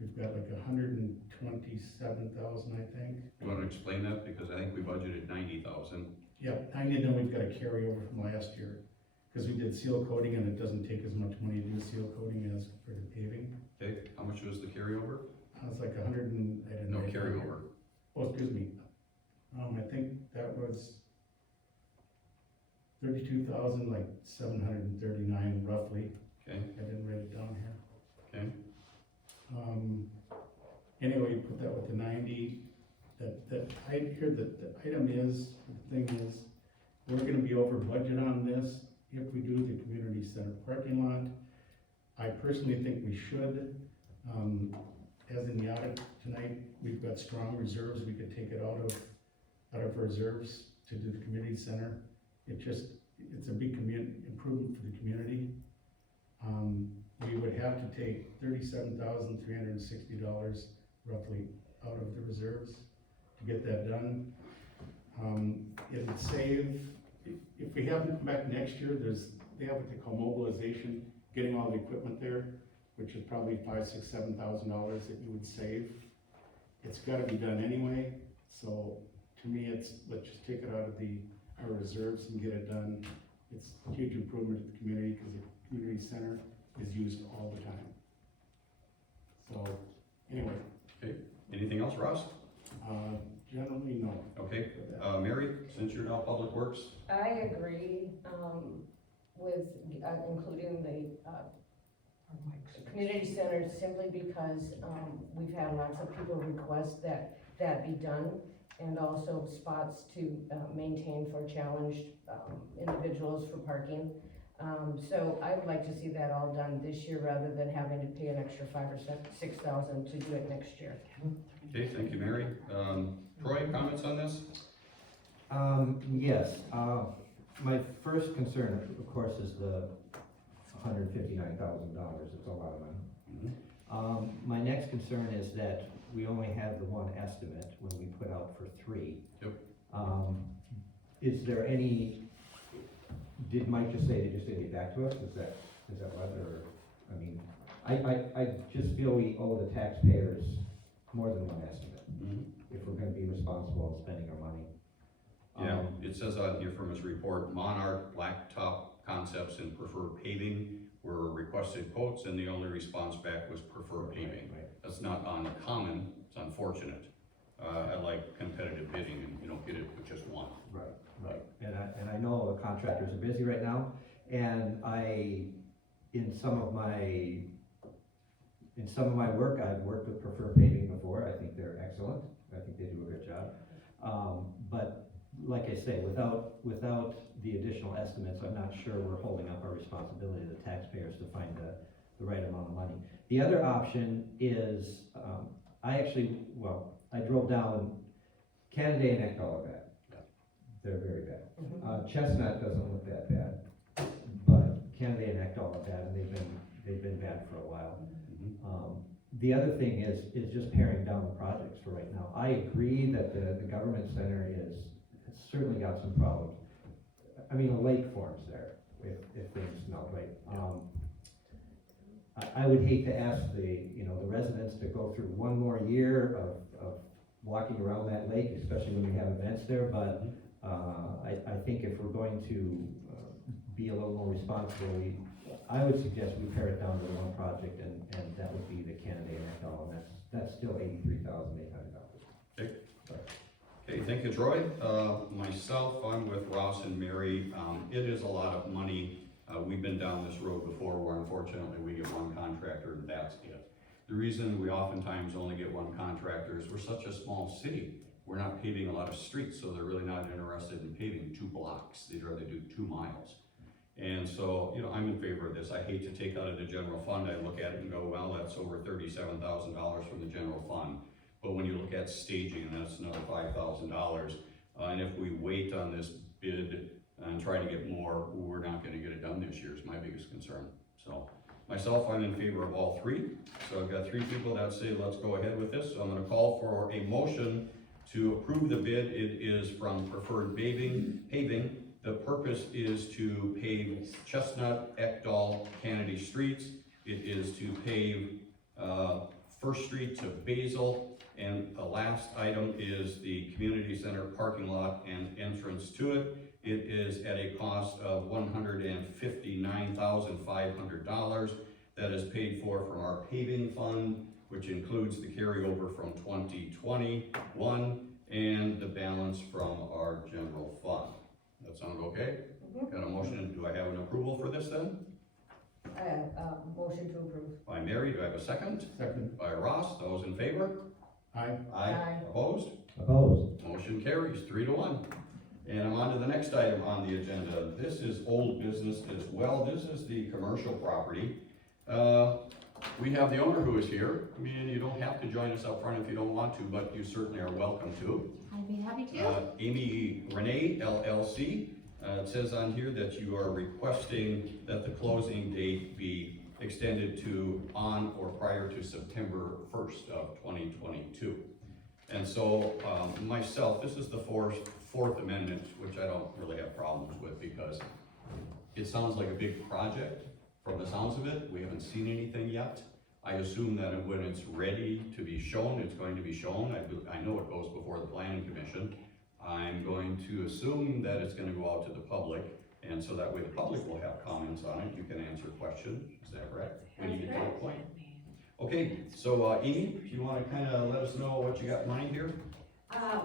we've got like 127,000, I think. You want to explain that? Because I think we budgeted 90,000. Yeah, 90, then we've got a carryover from last year, because we did seal coating and it doesn't take as much money to do seal coating as for the paving. Okay, how much was the carryover? It's like 100 and, I didn't No write it down here. carryover. Oh, excuse me. I think that was 32,000, like 739 roughly. Okay, I didn't write it down here. okay. Anyway, you put that with the 90, the item is, the thing is, we're gonna be over budget on this if we do the community center parking lot. I personally think we should, as in the audit tonight, we've got strong reserves, we could take it out of reserves to do the community center. It's a big improvement for the community. We would have to take $37,360 roughly out of the reserves to get that done. It would save, if we have them come back next year, they have what they call mobilization, getting all the equipment there, which is probably $5,000, $6,000, $7,000 that you would save. It's gotta be done anyway, so to me, let's just take it out of our reserves and get it done. It's a huge improvement to the community, because the community center is used all the time. So, anyway, Anything else, Ross? generally, no. Okay, Mary, since you're now Public Works, I agree, with, including the, community centers simply because, we've had lots of people request that be done, and also spots to, maintain for challenged, individuals for parking. So I would like to see that all done this year rather than having to pay an extra $5,000 or $6,000 to do it next year. okay, thank you, Mary. Troy, comments on this? Yes, my first concern, of course, is the $159,000, it's a lot of money. My next concern is that we only have the one estimate when we put out for 3. Yep. Is there any, did Mike just say to get back to us, is that what, or, I mean, I just feel we owe the taxpayers more than one estimate, if we're gonna be responsible in spending our money. Yeah, it says on here from his report, Monarch, Blacktop Concepts, and Preferred Paving were requested quotes, and the only response back was Preferred Paving. Right. That's not uncommon, it's unfortunate. I like competitive bidding, and you don't get it with just one. Right. And I know the contractors are busy right now, and in some of my work, I've worked with Preferred Paving before. I think they're excellent. I think they do a good job. But like I say, without the additional estimates, I'm not sure we're holding up our responsibility to the taxpayers to find the right amount of money. The other option is, I drove down, Canada and Ecto are bad. They're very bad. Chestnut doesn't look that bad, but Canada and Ecto are bad, and they've been bad for a while. The other thing is just paring down the projects for right now. I agree that the government center it's certainly got some problems. I mean, a lake forms there if things melt, right? I would hate to ask the, you know, the residents to go through one more year of walking around that lake, especially when we have events there, but, I think if we're going to, be a little more responsible, I would suggest we pare it down to one project, and that would be the Canada NFL, and that's still $83,800. Okay, thank you, Troy. Myself, I'm with Ross and Mary. It is a lot of money. We've been down this road before where unfortunately we get one contractor and that's it. The reason we oftentimes only get one contractor is we're such a small city. We're not paving a lot of streets, so they're really not interested in paving 2 blocks. They'd rather do 2 miles. And so, you know, I'm in favor of this. I hate to take out of the general fund. I look at it and go, well, that's over $37,000 from the general fund. But when you look at staging, that's another $5,000. And if we wait on this bid and try to get more, we're not gonna get it done this year is my biggest concern. So myself, I'm in favor of all 3. So I've got 3 people that say, let's go ahead with this. So I'm gonna call for a motion to approve the bid. It is from Preferred Paving. The purpose is to pave Chestnut, Ekdal, Kennedy streets. It is to pave First Street to Basil. And the last item is the community center parking lot and entrance to it. It is at a cost of $159,500. That is paid for from our paving fund, which includes the carryover from 2021 and the balance from our general fund. That sound okay? Got a motion? Do I have an approval for this then? Motion to approve. By Mary, do I have a second? Second. By Ross, those in favor? Aye. Aye. Opposed? Opposed? Motion carries 3-1. And I'm on to the next item on the agenda. This is old business as well. This is the commercial property. We have the owner who is here. I mean, you don't have to join us up front if you don't want to, but you certainly are welcome to. I'd be happy to. Amy Renee, LLC. It says on here that you are requesting that the closing date be extended to on or prior to September 1st of 2022. And so, myself, this is the fourth amendment, which I don't really have problems with because it sounds like a big project. From the sounds of it, we haven't seen anything yet. I assume that when it's ready to be shown, it's going to be shown. I know it goes before the planning commission. I'm going to assume that it's gonna go out to the public, and so that way the public will have comments on it. You can answer questions. Is that correct? When you get to that point. Okay, so Amy, do you wanna kinda let us know what you got in mind here?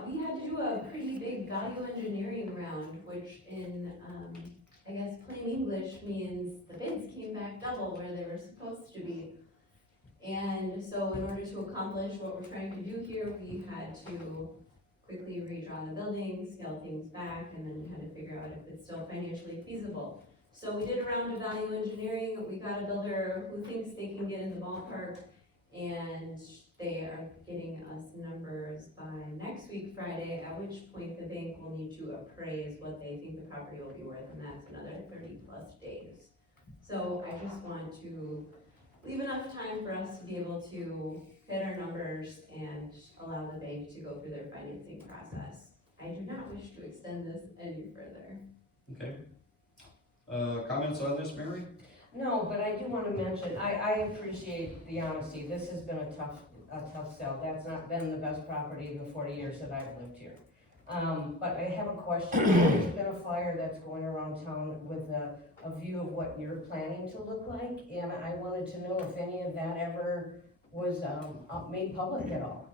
We had to do a pretty big value engineering round, which in, I guess plain English means the bids came back double where they were supposed to be. And so in order to accomplish what we're trying to do here, we had to quickly redraw the building, scale things back, and then we had to figure out if it's still financially feasible. So we did a round of value engineering. We got a builder who thinks they can get in the ballpark, and they are getting us numbers by next week, Friday, at which point the bank will need to appraise what they think the property will be worth, and that's another 30+ days. So I just want to leave enough time for us to be able to hit our numbers and allow the bank to go through their financing process. I do not wish to extend this any further. Okay. Comments on this, Mary? No, but I do want to mention, I appreciate the honesty. This has been a tough sell. That's not been the best property in the 40 years that I've lived here. But I have a question. There's been a flyer that's going around town with a view of what you're planning to look like, and I wanted to know if any of that ever was made public at all.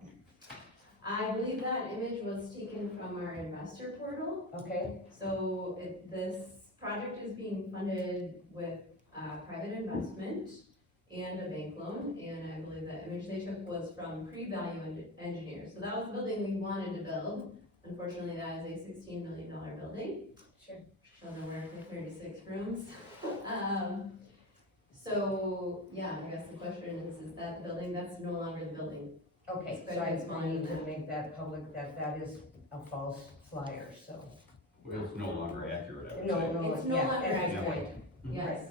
I believe that image was taken from our investor portal. Okay? So this project is being funded with private investment and a bank loan, and I believe that image they took was from Pre-Value Engineers. So that was the building we wanted to build. Unfortunately, that is a $16 million building. Sure. Doesn't work with 36 rooms. So yeah, I guess the question is that the building? That's no longer the building. Okay, It's so better I explained need than to that. make that public, that is a false flyer, so. Well, it's no longer accurate, I would No, say. no, It's no yeah, longer at this accurate. point. Yes.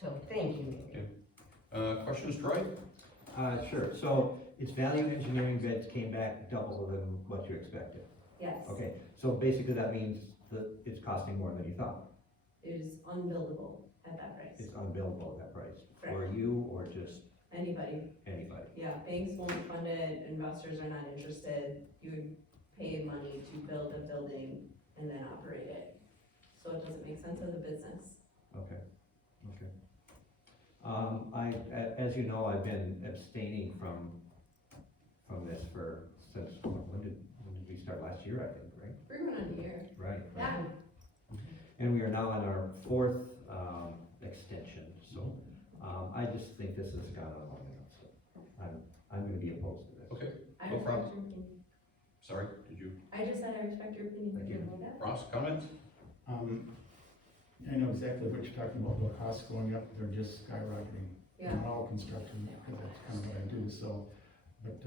So, thank you. Questions, Troy? Sure, so it's value engineering bids came back double than what you expected. Yes. Okay, so basically that means that it's costing more than you thought. It is unbuildable. at that price. It's unbillable at that price, for Correct. you or just Anybody, anybody? yeah, banks won't fund it, investors are not interested, you would pay money to build a building and then operate it. So it doesn't make sense as a business. Okay, okay. As you know, I've been abstaining from this since, when did we start? Last year, I think, right? We're going on a year. Right. Yeah, And we are now on our fourth, extension, so, I just think this has gone on long enough, so I'm gonna be opposed to this. Okay, I No respect problem. your opinion. sorry, did you, I just said I respect your opinion. Thank you. Ross, comments? I know exactly what you're talking about costs going up, they're just skyrocketing. Yeah. Not all construction, because that's kind of what I do, so, but,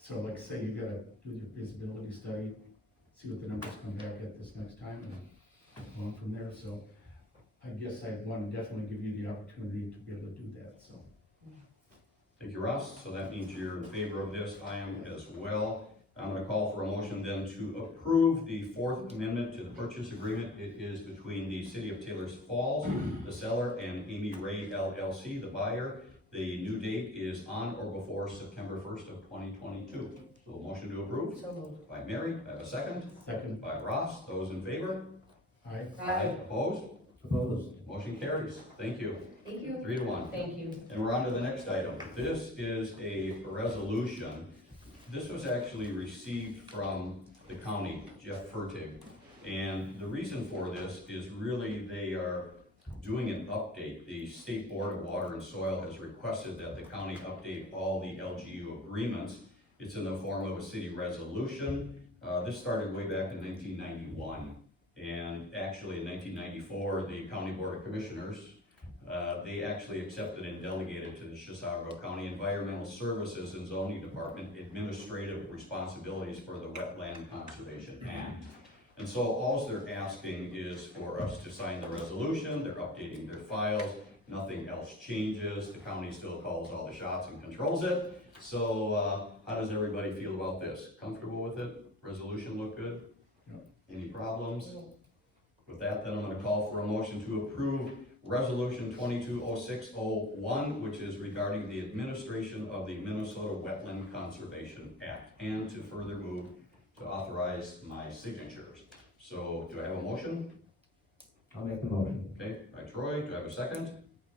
so like I say, you gotta do your feasibility study, see what the numbers come back at this next time, and go on from there, so I guess I want to definitely give you the opportunity to be able to do that, so. Thank you, Ross. So that means you're in favor of this. I am as well. I'm gonna call for a motion then to approve the Fourth Amendment to the purchase agreement. It is between the City of Taylor's Falls, the seller, and Amy Ray LLC, the buyer. The new date is on or before September 1st of 2022. So a motion to approve So moved. by Mary. I have a second. Second, By Ross. Those in favor? aye. Opposed? Opposed? Motion carries. Thank you. Thank you. 3-1. Thank you. And we're on to the next item. This is a resolution. This was actually received from the county, Jeff Fertig. And the reason for this is really they are doing an update. The State Board of Water and Soil has requested that the county update all the LGU agreements. It's in the form of a city resolution. This started way back in 1991. And actually in 1994, the County Board of Commissioners, they actually accepted and delegated to the Chisago County Environmental Services and Zoning Department administrative responsibilities for the Wetland Conservation Act. And so all they're asking is for us to sign the resolution. They're updating their files. Nothing else changes. The county still calls all the shots and controls it. So how does everybody feel about this? Comfortable with it? Resolution look good? Yep. Any problems? With that, then I'm gonna call for a motion to approve Resolution 220601, which is regarding the administration of the Minnesota Wetland Conservation Act, and to further move to authorize my signatures. So do I have a motion? I'll make the motion. Okay, by Troy. Do I have a second?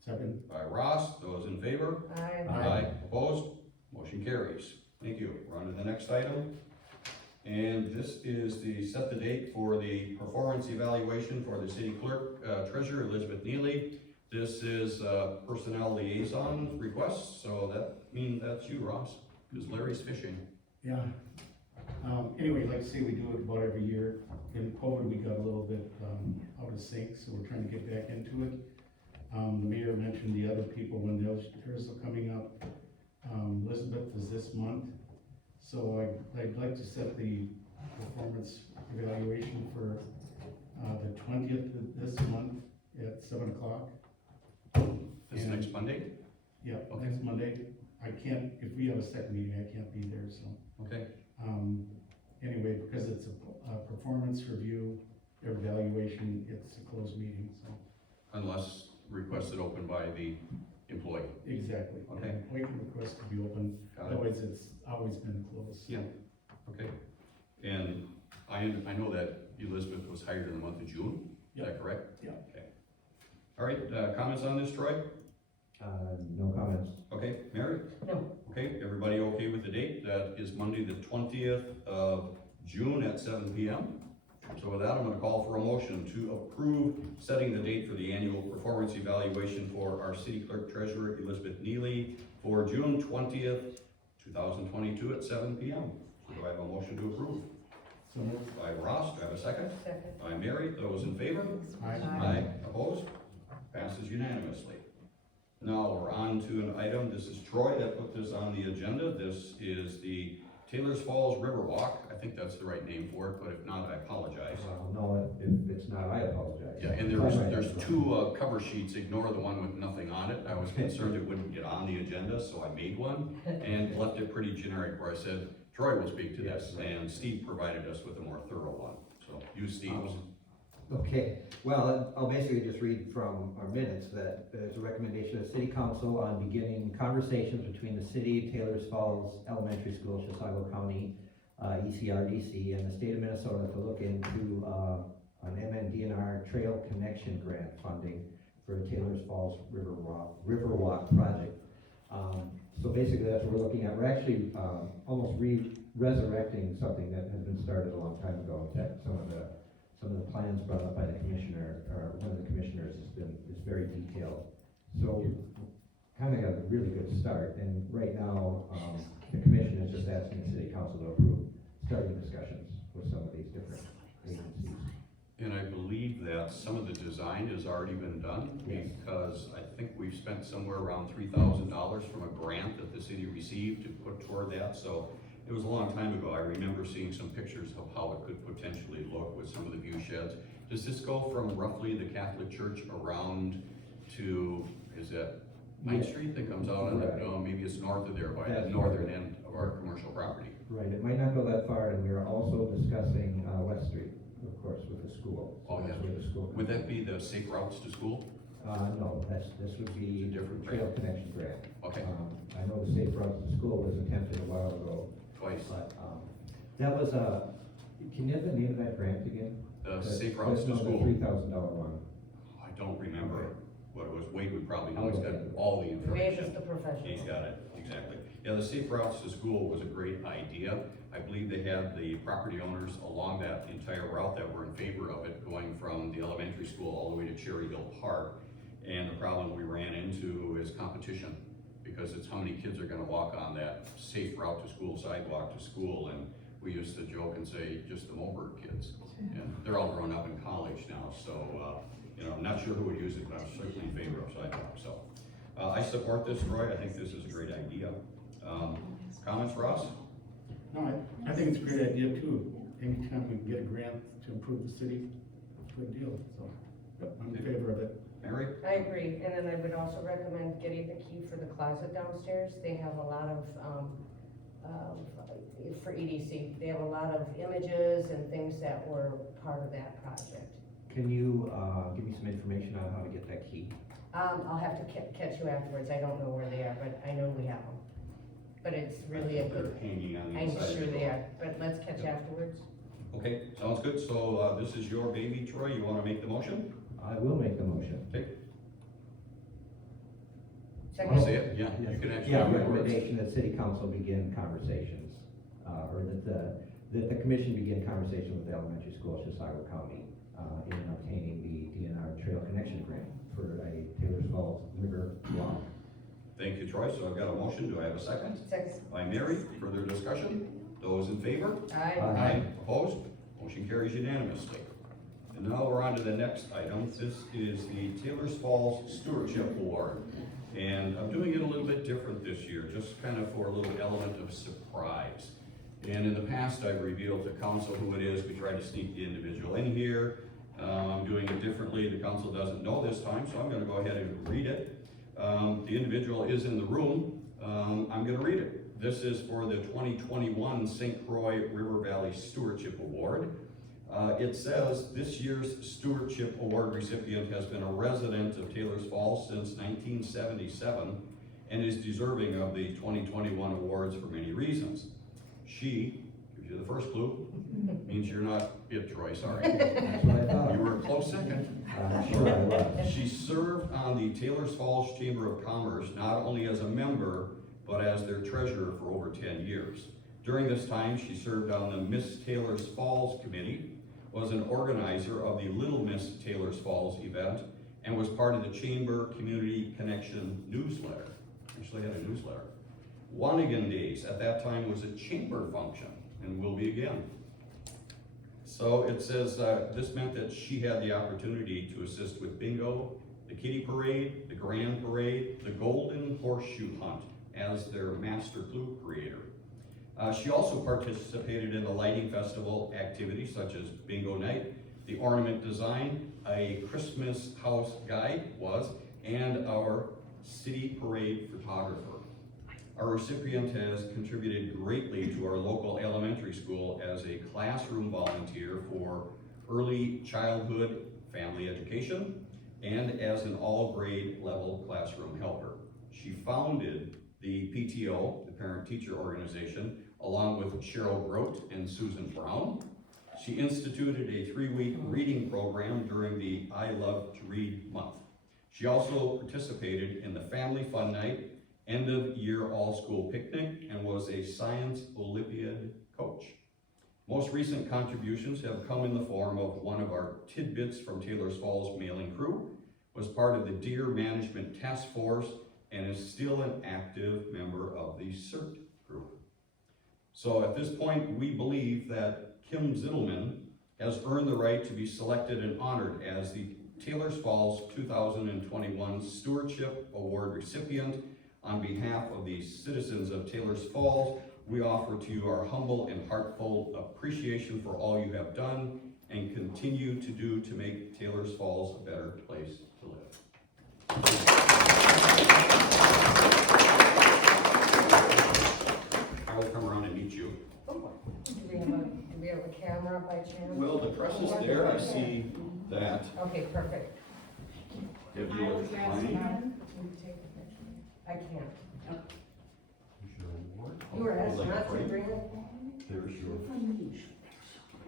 Second, By Ross. Those in favor? Aye. Opposed? Motion carries. Thank you. We're on to the next item. And this is the set the date for the performance evaluation for the city clerk, treasurer Elizabeth Neely. This is personnel liaison request, so that means that's you, Ross, because Larry's fishing. yeah. Anyway, like I say, we do it about every year. In COVID, we got a little bit, out of sync, so we're trying to get back into it. The mayor mentioned the other people when theirs are coming up. Elizabeth is this month. So I'd like to set the performance evaluation for, the 20th of this month at 7 o'clock. This next Monday? Yeah, Okay. next Monday. I can't, if we have a second meeting, I can't be there, so. Okay. Anyway, because it's a performance review, evaluation, it's a closed meeting, so. Unless requested open by the employee. Exactly. Okay. We can request to be open, Got it. otherwise it's always been closed. Yeah. Okay. And I know that Elizabeth was hired in the month of June. Is that correct? Yeah. Okay. All right, comments on this, Troy? No comments. Okay, Mary? No. Okay, everybody okay with the date? That is Monday, the 20th of June at 7 PM. So with that, I'm gonna call for a motion to approve setting the date for the annual performance evaluation for our city clerk treasurer Elizabeth Neely for June 20th, 2022 at 7 PM. So do I have a motion to approve? So moved. By Ross, do I have a second? Second. By Mary, those in favor? Aye. Opposed? Passes unanimously. Now we're on to an item, this is Troy that put this on the agenda. This is the Taylor's Falls Riverwalk. I think that's the right name for it, but if not, I apologize. Well, no, if it's not, I apologize. Yeah, and there's two cover sheets, ignore the one with nothing on it. I was concerned it wouldn't get on the agenda, so I made one and left it pretty generic where I said, Troy will speak to this, Yes, right. and Steve provided us with a more thorough one. So use Steve's. Okay, well, I'll basically just read from our minutes that there's a recommendation of the city council on beginning conversations between the city, Taylor's Falls Elementary School, Chisago County, ECRDC, and the state of Minnesota to look into, an MNDNR Trail Connection Grant funding for the Taylor's Falls Riverwalk project. So basically that's what we're looking at. We're actually, almost resurrecting something that has been started a long time ago. In fact, some of the plans brought up by the commissioner, or one of the commissioners, is very detailed. So, kind of got a really good start, and right now, the commission is just asking the city council to approve starting discussions with some of these different agencies. And I believe that some of the design has already been done, Yes. because I think we've spent somewhere around $3,000 from a grant that the city received to put toward that, so it was a long time ago. I remember seeing some pictures of how it could potentially look with some of the view sheds. Does this go from roughly the Catholic Church around to, is that Ninth Street that comes out on the, Right. maybe it's north of there by the That's northern end of our commercial property? Right, it might not go that far, and we are also discussing, West Street, of course, with the school. So Oh, yeah. that's where the school. Would that be the safe routes to school? No, this would be It's a different Trail Connection Grant. Okay, I know the Safe Routes to School was attempted a while ago, twice. but, that was can you have the name of that grant again? The safe routes to The school. $3,000 one. I don't remember what it was. Wade would probably know. I'll He's look got at it. all the Wade is information. the professional. He's got it, exactly. Yeah, the safe routes to school was a great idea. I believe they had the property owners along that entire route that were in favor of it, going from the elementary school all the way to Cherry Hill Park. And the problem we ran into is competition, because it's how many kids are gonna walk on that safe route to school, sidewalk to school, and we used to joke and say, just the Moberg kids. And they're all grown up in college now, so, I'm not sure who would use it, but I'm certainly in favor of sidewalks, so. I support this, Roy, I think this is a great idea. Comments, Ross? No, I think it's a great idea too. Anytime we can get a grant to improve the city, good deal, so, yep, I'm in favor of it. Mary? I agree, and then I would also recommend getting the key for the closet downstairs. They have a lot of, for EDC, they have a lot of images and things that were part of that project. Can you, give me some information on how to get that key? I'll have to catch you afterwards, I don't know where they are, but I know we have them. But it's really a They're good, hanging on the I'm inside. sure they are, but let's catch afterwards. Okay, sounds good. So, this is your baby, Troy. You wanna make the motion? I will make the motion. Wanna Second, say it? Yeah, you can actually. Yeah, do the words. recommendation that city council begin conversations, or that the commission begin conversation with the elementary school, Chisago County, in obtaining the DNR Trail Connection Grant for a Taylor's Falls River Walk. Thank you, Troy. So I've got a motion. Do I have a second? second, By Mary. Further discussion? Those in favor? aye. Aye. Opposed? Motion carries unanimously. And now we're on to the next item. This is the Taylor's Falls Stewardship Award. And I'm doing it a little bit different this year, just kind of for a little element of surprise. And in the past, I've revealed to council who it is. We try to sneak the individual in here. I'm doing it differently. The council doesn't know this time, so I'm gonna go ahead and read it. The individual is in the room. I'm gonna read it. This is for the 2021 St. Croix River Valley Stewardship Award. It says, this year's Stewardship Award recipient has been a resident of Taylor's Falls since 1977 and is deserving of the 2021 awards for many reasons. She, gives you the first clue, means you're not it, Troy, sorry. That's what I thought. You were a close second. I'm sure I was. She served on the Taylor's Falls Chamber of Commerce, not only as a member, but as their treasurer for over 10 years. During this time, she served on the Miss Taylor's Falls Committee, was an organizer of the Little Miss Taylor's Falls event, and was part of the Chamber Community Connection newsletter. Actually had a newsletter. Wanigan Days at that time was a chamber function, and will be again. So it says, this meant that she had the opportunity to assist with bingo, the kitty parade, the grand parade, the golden horseshoe hunt as their master clue creator. She also participated in the lighting festival activities such as bingo night, the ornament design, a Christmas house guide and our city parade photographer. Our recipient has contributed greatly to our local elementary school as a classroom volunteer for early childhood family education, and as an all-grade level classroom helper. She founded the PTO, the Parent Teacher Organization, along with Cheryl Grote and Susan Brown. She instituted a 3-week reading program during the I Love to Read month. She also participated in the Family Fun Night, end of year all-school picnic, and was a science Olympiad coach. Most recent contributions have come in the form of one of our tidbits from Taylor's Falls mailing crew, was part of the Deer Management Task Force, and is still an active member of the CERT group. So at this point, we believe that Kim Zittelman has earned the right to be selected and honored as the Taylor's Falls 2021 Stewardship Award recipient. On behalf of the citizens of Taylor's Falls, we offer to you our humble and heartfelt appreciation for all you have done and continue to do to make Taylor's Falls a better place to live. I will come around and meet you. Do we have a camera by chance? Well, the press is there, I see that. Okay, perfect. Have you looked at mine? I can't. Your award. You were asked Like not to frame? bring it? There's your.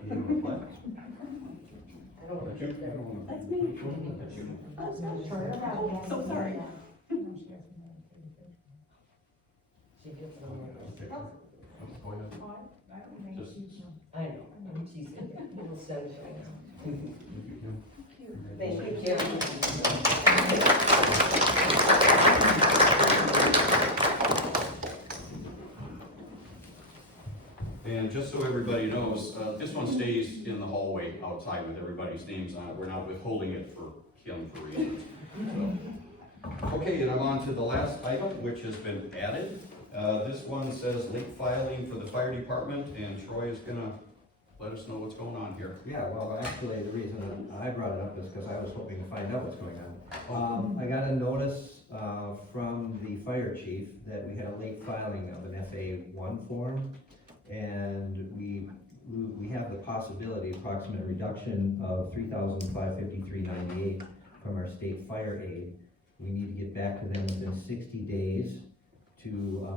Name and plaque. I don't want to get there. That's me. That's you. So sorry. She gets it on there. Go ahead. Just. I know, I'm teasing you. Little sunshine. Thank you, Kim. And just so everybody knows, this one stays in the hallway outside with everybody's names on it. We're not withholding it for Kim for reasons. So. Okay, and I'm on to the last item, which has been added. This one says late filing for the fire department, and Troy is gonna let us know what's going on here. Yeah, well, actually, the reason that I brought it up is because I was hoping to find out what's going on. I got a notice, from the fire chief that we had a late filing of an FA1 form, and we have the possibility, approximate reduction of $3,553.98 from our state fire aid. We need to get back to them within 60 days to,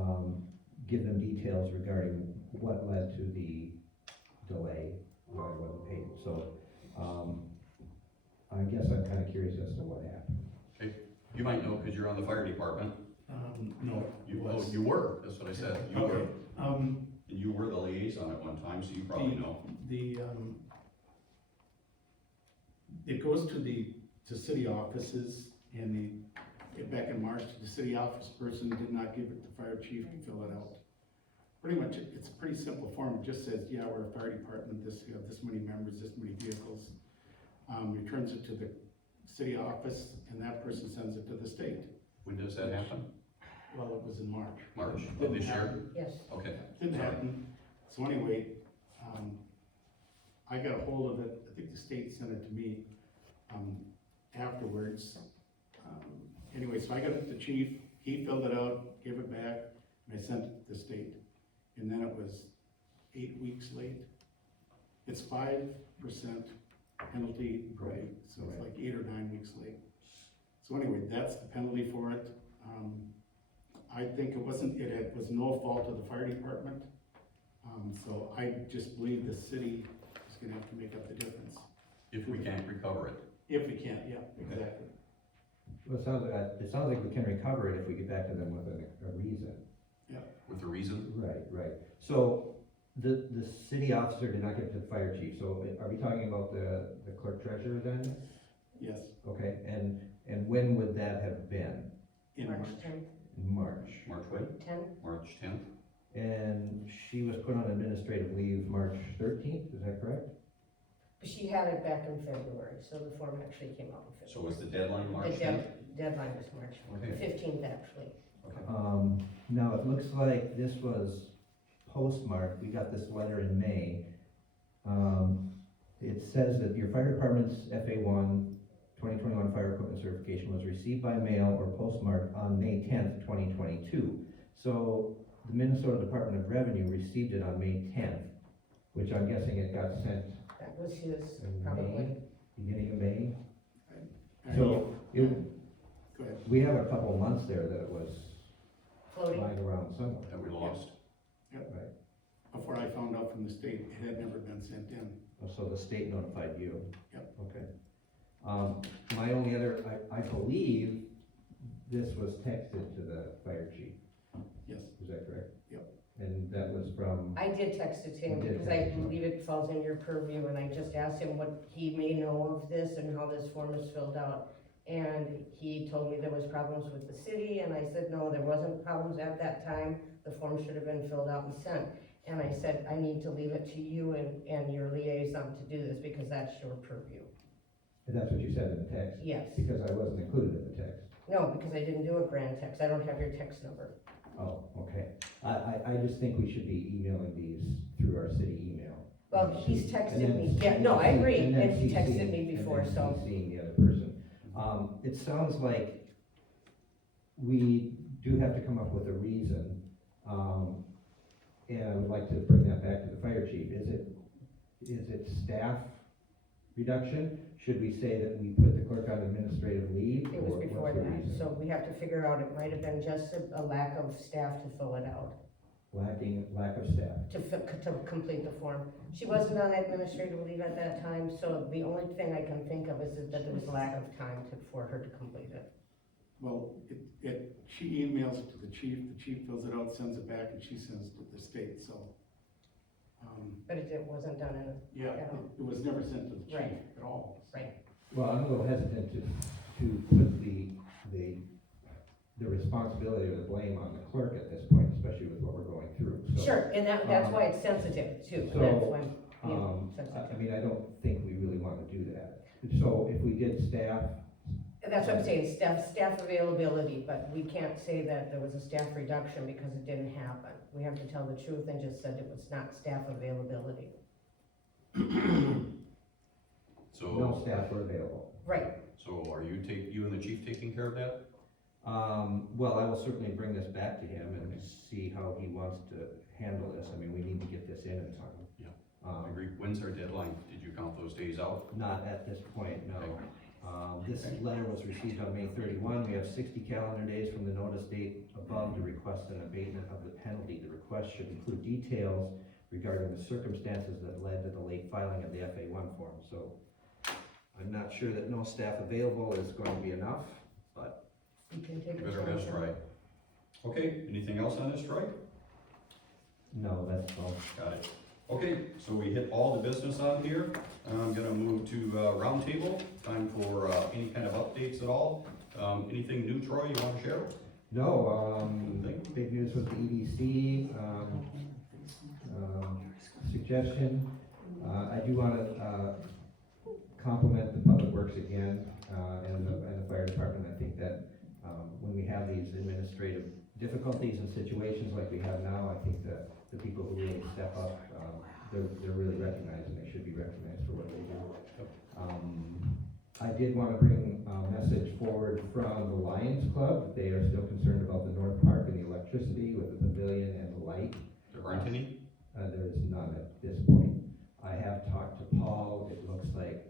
give them details regarding what led to the delay, why it wasn't paid. So, I guess I'm kind of curious as to what happened. You might know because you're on the fire department. No, You were, that's what I said. You were. Okay, You were the liaison at one time, so you probably know. it goes to city offices, and back in March, the city office person did not give it to fire chief to fill it out. Pretty much, it's a pretty simple form, it just says, yeah, we're a fire department, you have this many members, this many vehicles. Returns it to the city office, and that person sends it to the state. When does that happen? Well, it was in March. March of this year? Yes. Okay. Didn't happen. So anyway, I got a hold of it, I think the state sent it to me, afterwards. Anyway, so I got it to chief, he filled it out, gave it back, and I sent it to the state. And then it was 8 weeks late. It's 5% penalty rate, so it's like 8 or 9 weeks late. So anyway, that's the penalty for it. I think it was no fault of the fire department. So I just believe the city is gonna have to make up the difference. If we can't recover it. If we can, yeah, exactly. Well, it sounds like we can recover it if we get back to them with a reason. With a reason? Right. So, the city officer did not give it to the fire chief, so are we talking about the clerk treasurer then? Yes, Okay, and when would that have been? in March March. 10th, March. March when? 10th? March 10th? And she was put on administrative leave March 13th, is that correct? But she had it back in February, so the form actually came out in So February. was the deadline March The 10th? deadline was March Okay. 15th, actually. Now, it looks like this was postmarked, we got this letter in May. It says that your fire department's FA1 2021 fire equipment certification was received by mail or postmarked on May 10th, 2022. So, the Minnesota Department of Revenue received it on May 10th, which I'm guessing it got sent was his, in probably. May, beginning of May. And So, it, Go ahead. we have a couple of months there that it was Floating. lying around somewhere. That we lost. Right. Before I found out from the state, it had never been sent in. So the state notified you? Yep. Okay. My only other, I believe this was texted to the fire chief, Yes. is that correct? Yep. And that was from, I did text it to him You did because I text him. believe it falls in your purview, and I just asked him what he may know of this and how this form is filled out. And he told me there was problems with the city, and I said, no, there wasn't problems at that time. The form should have been filled out and sent. And I said, I need to leave it to you and your liaison to do this because that's your purview. and that's what you said in the text? Yes. Because I wasn't included in the text. No, because I didn't do a grand text. I don't have your text number. Oh, okay. I just think we should be emailing these through our city email. Well, he's texted And me. then- Yeah, no, I agree. and then And he texted CCing me before, and then so. CCing the other person. It sounds like we do have to come up with a reason, and I would like to bring that back to the fire chief. Is it staff reduction? Should we say that we put the clerk on administrative leave? It was or before what's the that, reason? so we have to figure out, it might have been just a lack of staff to fill it out, Lack of staff. to complete the form. She wasn't on administrative leave at that time, so the only thing I can think of is that there was a lack of time for her to complete it. Well, she emails it to the chief fills it out, sends it back, and she sends it to the state, so. But it wasn't done in, Yeah, it was never sent to the chief Right. at all. Well, I'm a little hesitant to put the responsibility or the blame on the clerk at this point, especially with what we're going through, so. sure, and that's why it's sensitive too, So, that's why, yeah, I sensitive. mean, I don't think we really wanna do that. So if we did staff, That's what I'm saying, staff availability, but we can't say that there was a staff reduction because it didn't happen. We have to tell the truth and just said it was not staff availability. no So, staff were available. Right, so are you and the chief taking care of that? Well, I will certainly bring this back to him and see how he wants to handle this. I mean, we need to get this in time. Yeah. I agree. When's our deadline? Did you count those days out? Not at this point, no. Okay. This letter was received on May 31. We have 60 calendar days from the notice date above to request an abatement of the penalty. The request should include details regarding the circumstances that led to the late filing of the FA1 form. So I'm not sure that no staff available is going to be enough, but you can take Give a it our best chance. try. Okay, anything else on this, Troy? no, that's all. Got it. Okay, so we hit all the business on here. I'm gonna move to roundtable. Time for any kind of updates at all. Anything new, Troy, you wanna share? No, big news with the EDC, suggestion. I do want to compliment the Public Works again, and the fire department. I think that when we have these administrative difficulties and situations like we have now, I think that the people who really step up, they're really recognized, and they should be recognized for what they do. I did want to bring a message forward from the Lions Club. They are still concerned about the North Park and the electricity with the pavilion and the light. There aren't any? There is none at this point. I have talked to Paul. It looks like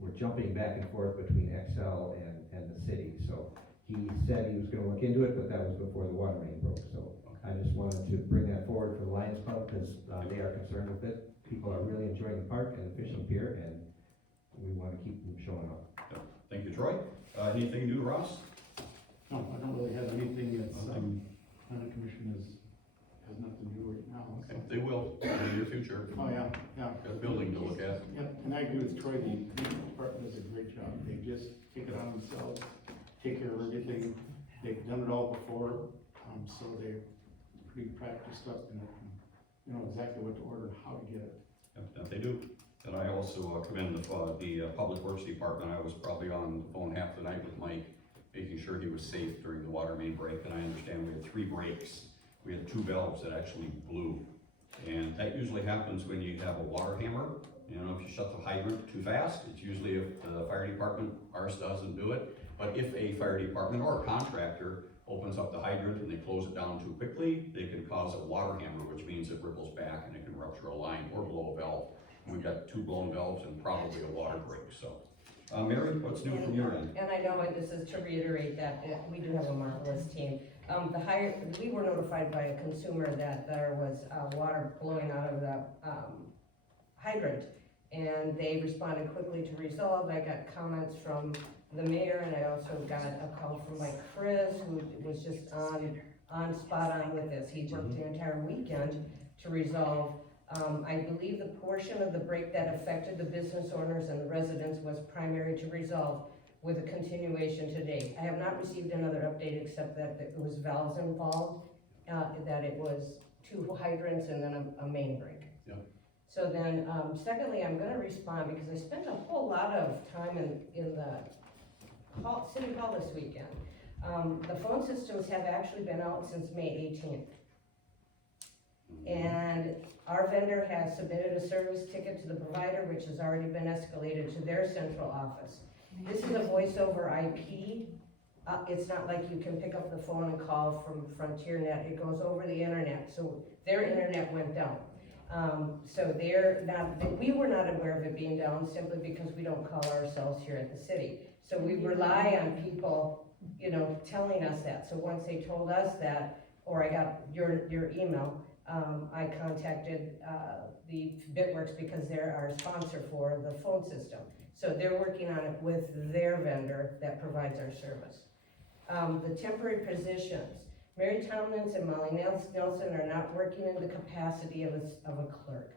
we're jumping back and forth between Excel and the city. So he said he was going to look into it, but that was before the water main broke. So I just wanted to bring that forward for the Lions Club because they are concerned with it. People are really enjoying the park and the fishing pier, and we want to keep them showing up. Thank you, Troy. Anything new, Ross? No, I don't really have anything that's, Nothing. planning commission has nothing to do right now. so. Okay, they will in the near future. Oh, yeah, yeah. Got a building to look at. Yep, and I agree with Troy, the police department does a great job. They just take it on themselves, take care of everything. They've done it all before, so they're pretty practiced up and you know exactly what to order and how to get it. Yep, that they do. And I also commend the Public Works Department. I was probably on the phone half the night with Mike, making sure he was safe during the water main break, and I understand we had 3 breaks. We had 2 valves that actually blew. And that usually happens when you have a water hammer. You know, if you shut the hydrant too fast, it's usually if the fire department, ours doesn't do it. But if a fire department or a contractor opens up the hydrant and they close it down too quickly, they can cause a water hammer, which means it ripples back and it can rupture a line or blow a valve. We've got 2 blown valves and probably a water break, so. Mary, what's new from your end? And I know, and this is to reiterate that we do have a marvelous team. We were notified by a consumer that there was water blowing out of the hydrant, and they responded quickly to resolve. I got comments from the mayor, and I also got a call from Mike Chris, who was just spot on with this. He worked the entire weekend to resolve. I believe the portion of the break that affected the business owners and the residents was primary to resolve, with a continuation today. I have not received another update except that it was valves involved, that it was 2 hydrants and then a main break. Yep. So then, secondly, I'm gonna respond because I spent a whole lot of time in the city hall this weekend. The phone systems have actually been out since May 18th. And our vendor has submitted a service ticket to the provider, which has already been escalated to their central office. This is a voice over IP. It's not like you can pick up the phone and call from FrontierNet. It goes over the internet, so their internet went down. So we were not aware of it being down simply because we don't call ourselves here at the city. So we rely on people, telling us that. So once they told us that, or I got your email, I contacted the Bitworks because they're our sponsor for the phone system. So they're working on it with their vendor that provides our service. The temporary positions, Mary Tomlins and Molly Nelson are not working in the capacity of a clerk.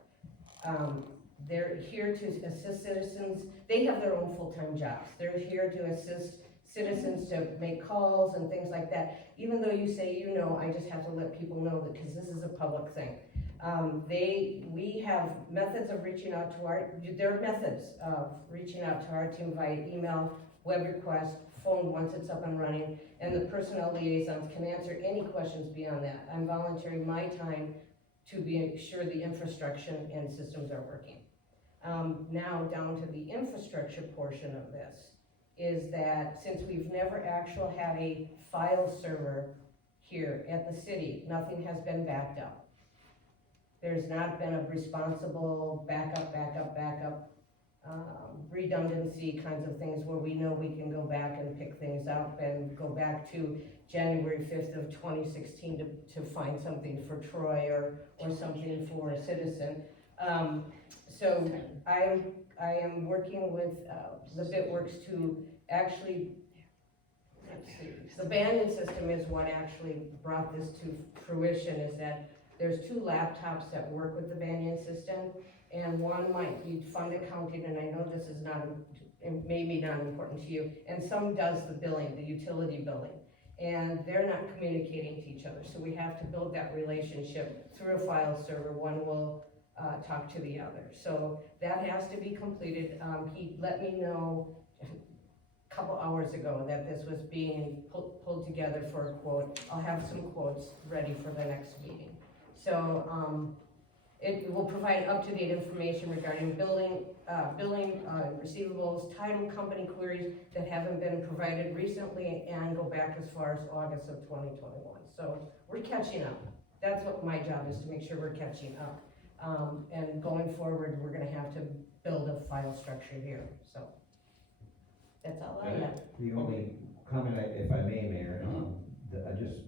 They're here to assist citizens. They have their own full-time jobs. They're here to assist citizens to make calls and things like that. Even though you say I just have to let people know that because this is a public thing. We have methods of reaching out to our team via email, web request, phone once it's up and running, and the personnel liaisons can answer any questions beyond that. I'm volunteering my time to be sure the infrastructure and systems are working. Now down to the infrastructure portion of this is that since we've never actually had a file server here at the city, nothing has been backed up. There's not been a responsible backup, redundancy kinds of things where we know we can go back and pick things up and go back to January 5th of 2016 to find something for Troy or something for a citizen. So I am working with the Bitworks to actually, the Banyan system is what actually brought this to fruition, is that there's 2 laptops that work with the Banyan system, and one might be fund accounting, and I know this is maybe not important to you, and some does the billing, the utility billing, and they're not communicating to each other, so we have to build that relationship through a file server. One will talk to the other, so that has to be completed. He let me know a couple hours ago that this was being pulled together for a quote. I'll have some quotes ready for the next meeting. So it will provide up-to-date information regarding billing, receivables, title company queries that haven't been provided recently, and go back as far as August of 2021. So we're catching up. That's what my job is, to make sure we're catching up. And going forward, we're gonna have to build a file structure here, so. That's all I have. The only comment, if I may, Mayor,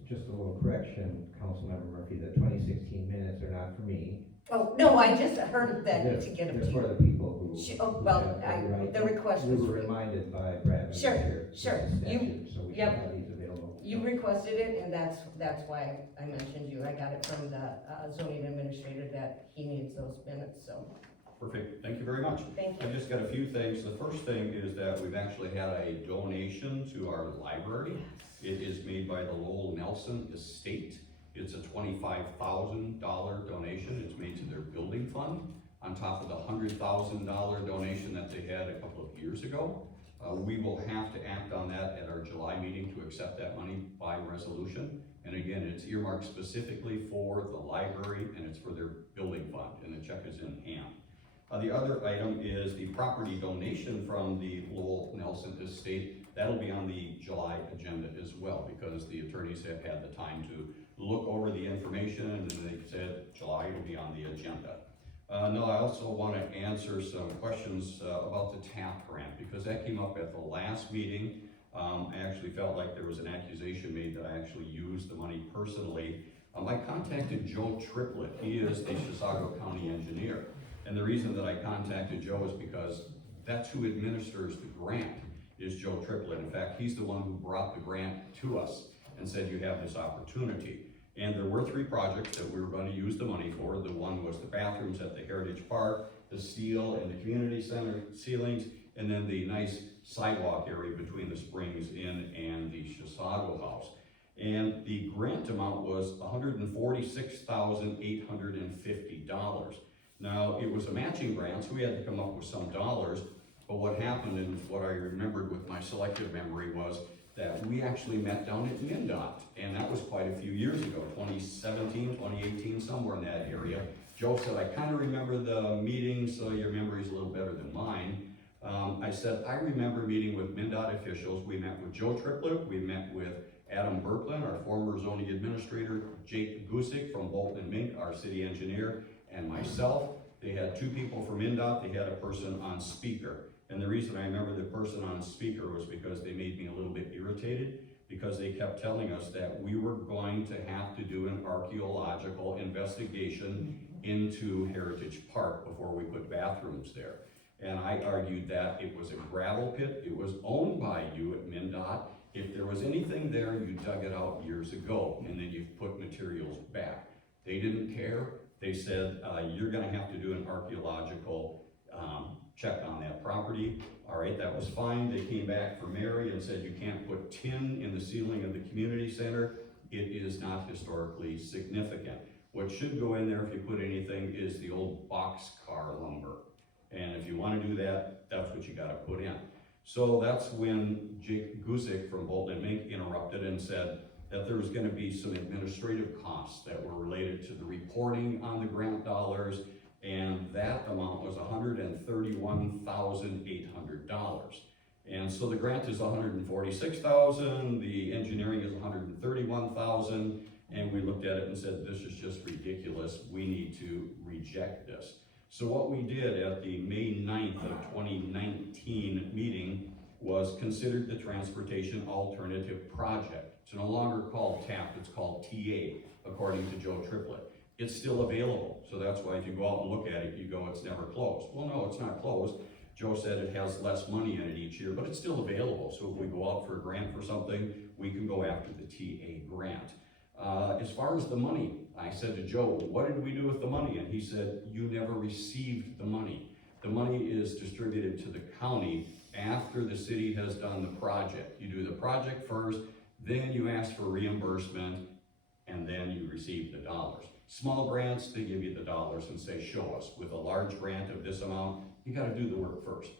just a little correction, Councilmember Murphy, the 2016 minutes are not for me. Oh, no, I just heard that to get them They're to for you. the people who. Well, have the right. the request We was were for, reminded by Brad. Sure, here, sure. this is You- statute, so we should yep. have these available. you requested it, and that's why I mentioned you. I got it from the zoning administrator that he needs those minutes, so, Perfect, thank you very much. thank you. I've just got a few things. The first thing is that we've actually had a donation to our library. It is made by the Lowell Nelson Estate. It's a $25,000 donation. It's made to their building fund, on top of the $100,000 donation that they had a couple of years ago. We will have to act on that at our July meeting to accept that money by resolution. And again, it's earmarked specifically for the library, and it's for their building fund, and the check is in hand. The other item is the property donation from the Lowell Nelson Estate. That'll be on the July agenda as well, because the attorneys have had the time to look over the information, and then they said July will be on the agenda. No, I also want to answer some questions about the TAP grant, because that came up at the last meeting. I actually felt like there was an accusation made that I actually used the money personally. I contacted Joe Triplett. He is the Chisago County engineer. And the reason that I contacted Joe is because that's who administers the grant, is Joe Triplett. In fact, he's the one who brought the grant to us and said, you have this opportunity. And there were 3 projects that we were going to use the money for. The one was the bathrooms at the Heritage Park, the steel in the community center ceilings, and then the nice sidewalk area between the Springs Inn and the Chisago House. And the grant amount was $146,850. Now, it was a matching grant, so we had to come up with some dollars, but what happened, and what I remembered with my selective memory, was that we actually met down at MnDOT, and that was quite a few years ago, 2017, 2018, somewhere in that area. Joe said, I kind of remember the meeting, so your memory's a little better than mine. I said, I remember meeting with MnDOT officials. We met with Joe Triplett, we met with Adam Berklin, our former zoning administrator, Jake Gusick from Bolton and Mink, our city engineer, and myself. They had 2 people from MnDOT, they had a person on speaker. And the reason I remember the person on speaker was because they made me a little bit irritated, because they kept telling us that we were going to have to do an archaeological investigation into Heritage Park before we put bathrooms there. And I argued that it was a gravel pit, it was owned by you at MnDOT. If there was anything there, you dug it out years ago, and then you've put materials back. They didn't care. They said, you're gonna have to do an archaeological check on that property. All right, that was fine. They came back for Mary and said, you can't put tin in the ceiling of the community center. It is not historically significant. What should go in there if you put anything is the old boxcar lumber. And if you want to do that, that's what you got to put in. So that's when Jake Gusick from Bolton and Mink interrupted and said that there was going to be some administrative costs that were related to the reporting on the grant dollars, and that amount was $131,800. And so the grant is $146,000, the engineering is $131,000, and we looked at it and said, this is just ridiculous, we need to reject this. So what we did at the May 9th of 2019 meeting was considered the Transportation Alternative Project. It's no longer called TAP, it's called TA, according to Joe Triplett. It's still available, so that's why if you go out and look at it, you go, it's never closed. Well, no, it's not closed. Joe said it has less money in it each year, but it's still available. So if we go out for a grant for something, we can go after the TA grant. As far as the money, I said to Joe, what did we do with the money? And he said, you never received the money. The money is distributed to the county after the city has done the project. You do the project first, then you ask for reimbursement, and then you receive the dollars. Small grants, they give you the dollars and say, show us. With a large grant of this amount, you gotta do the work first.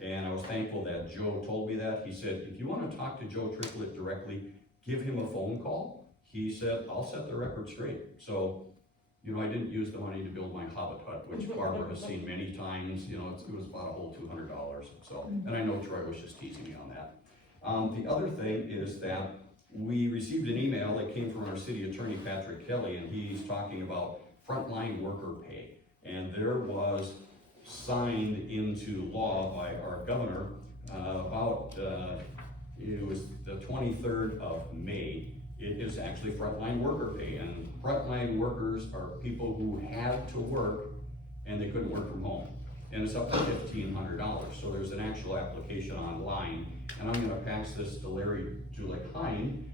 And I was thankful that Joe told me that. He said, if you wanna talk to Joe Triplett directly, give him a phone call. He said, I'll set the record straight. So, you know, I didn't use the money to build my Hobbit hut, which Barbara has seen many times. You know, it was about a whole $200. So, and I know Troy was just teasing me on that. The other thing is that we received an email that came from our city attorney, Patrick Kelly, and he's talking about frontline worker pay. And there was signed into law by our governor it was the 23rd of May. It is actually frontline worker pay, and frontline workers are people who had to work and they couldn't work from home. And it's up to $1,500. So there's an actual application online, and I'm gonna pass this to Larry Julik-Hein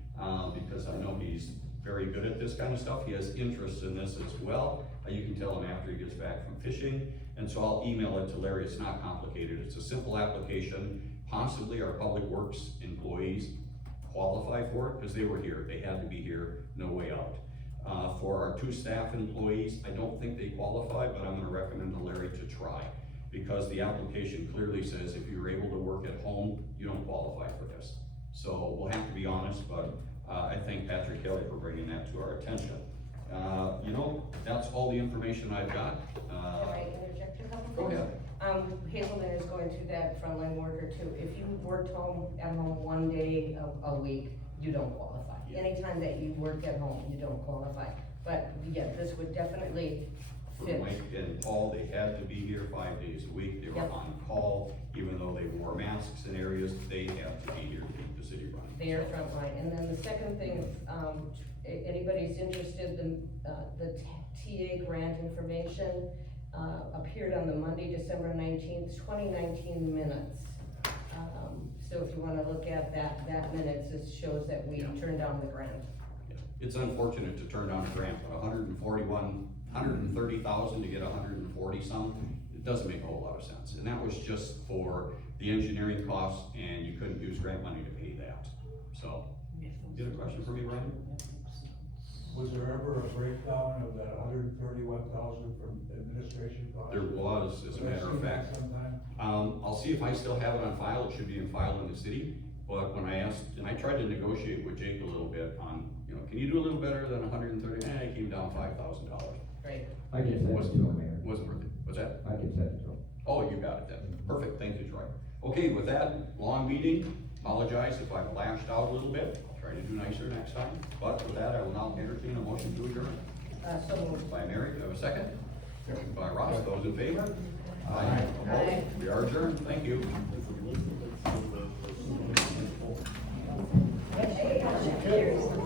because I know he's very good at this kind of stuff. He has interest in this as well. You can tell him after he gets back from fishing. And so I'll email it to Larry. It's not complicated. It's a simple application. Possibly our public works employees qualify for it because they were here. They had to be here, no way out. For our 2 staff employees, I don't think they qualify, but I'm gonna recommend to Larry to try because the application clearly says if you're able to work at home, you don't qualify for this. So we'll have to be honest, but I thank Patrick Kelly for bringing that to our attention. You know, that's all the information I've got. Can I interject a couple Go things? ahead. Hazelden is going through that frontline worker too. If you worked at home 1 day a week, you don't qualify. Yeah. Anytime that you work at home, you don't qualify. But yeah, this would definitely for Fit. Mike and Paul, they had to be here 5 days a week, they were Yep. on call, even though they wore masks in areas, they had to be here to keep the city running. They are frontline. And then the second thing, anybody's interested, the TA grant information, appeared on the Monday, December 19th, 2019 minutes. So if you wanna look at that minutes, it shows that we turned down the grant. It's unfortunate to turn down a grant, but 130,000 to get 140 some, it doesn't make a whole lot of sense. And that was just for the engineering costs, and you couldn't use grant money to pay that. So, you have a question for me, Brian? Was there ever a breakdown of that 131,000 from administration costs? There was, as a matter of fact. Sometime? I'll see if I still have it on file, it should be in file in the city, but when I asked, and I tried to negotiate with Jake a little bit on, can you do a little better than 130? I came down $5,000. Great. I can send it to him, Mayor. Wasn't worth it. What's that? I can send it to him. Oh, you got it then. Perfect, thank you, Troy. Okay, with that, long meeting, apologize if I've lashed out a little bit, I'll try to do nicer next time. But with that, I will now entertain a motion to adjourn. So moved. By Mary, do I have a second? Second by Ross, those in favor? Aye. Opposed? We are adjourned, thank you.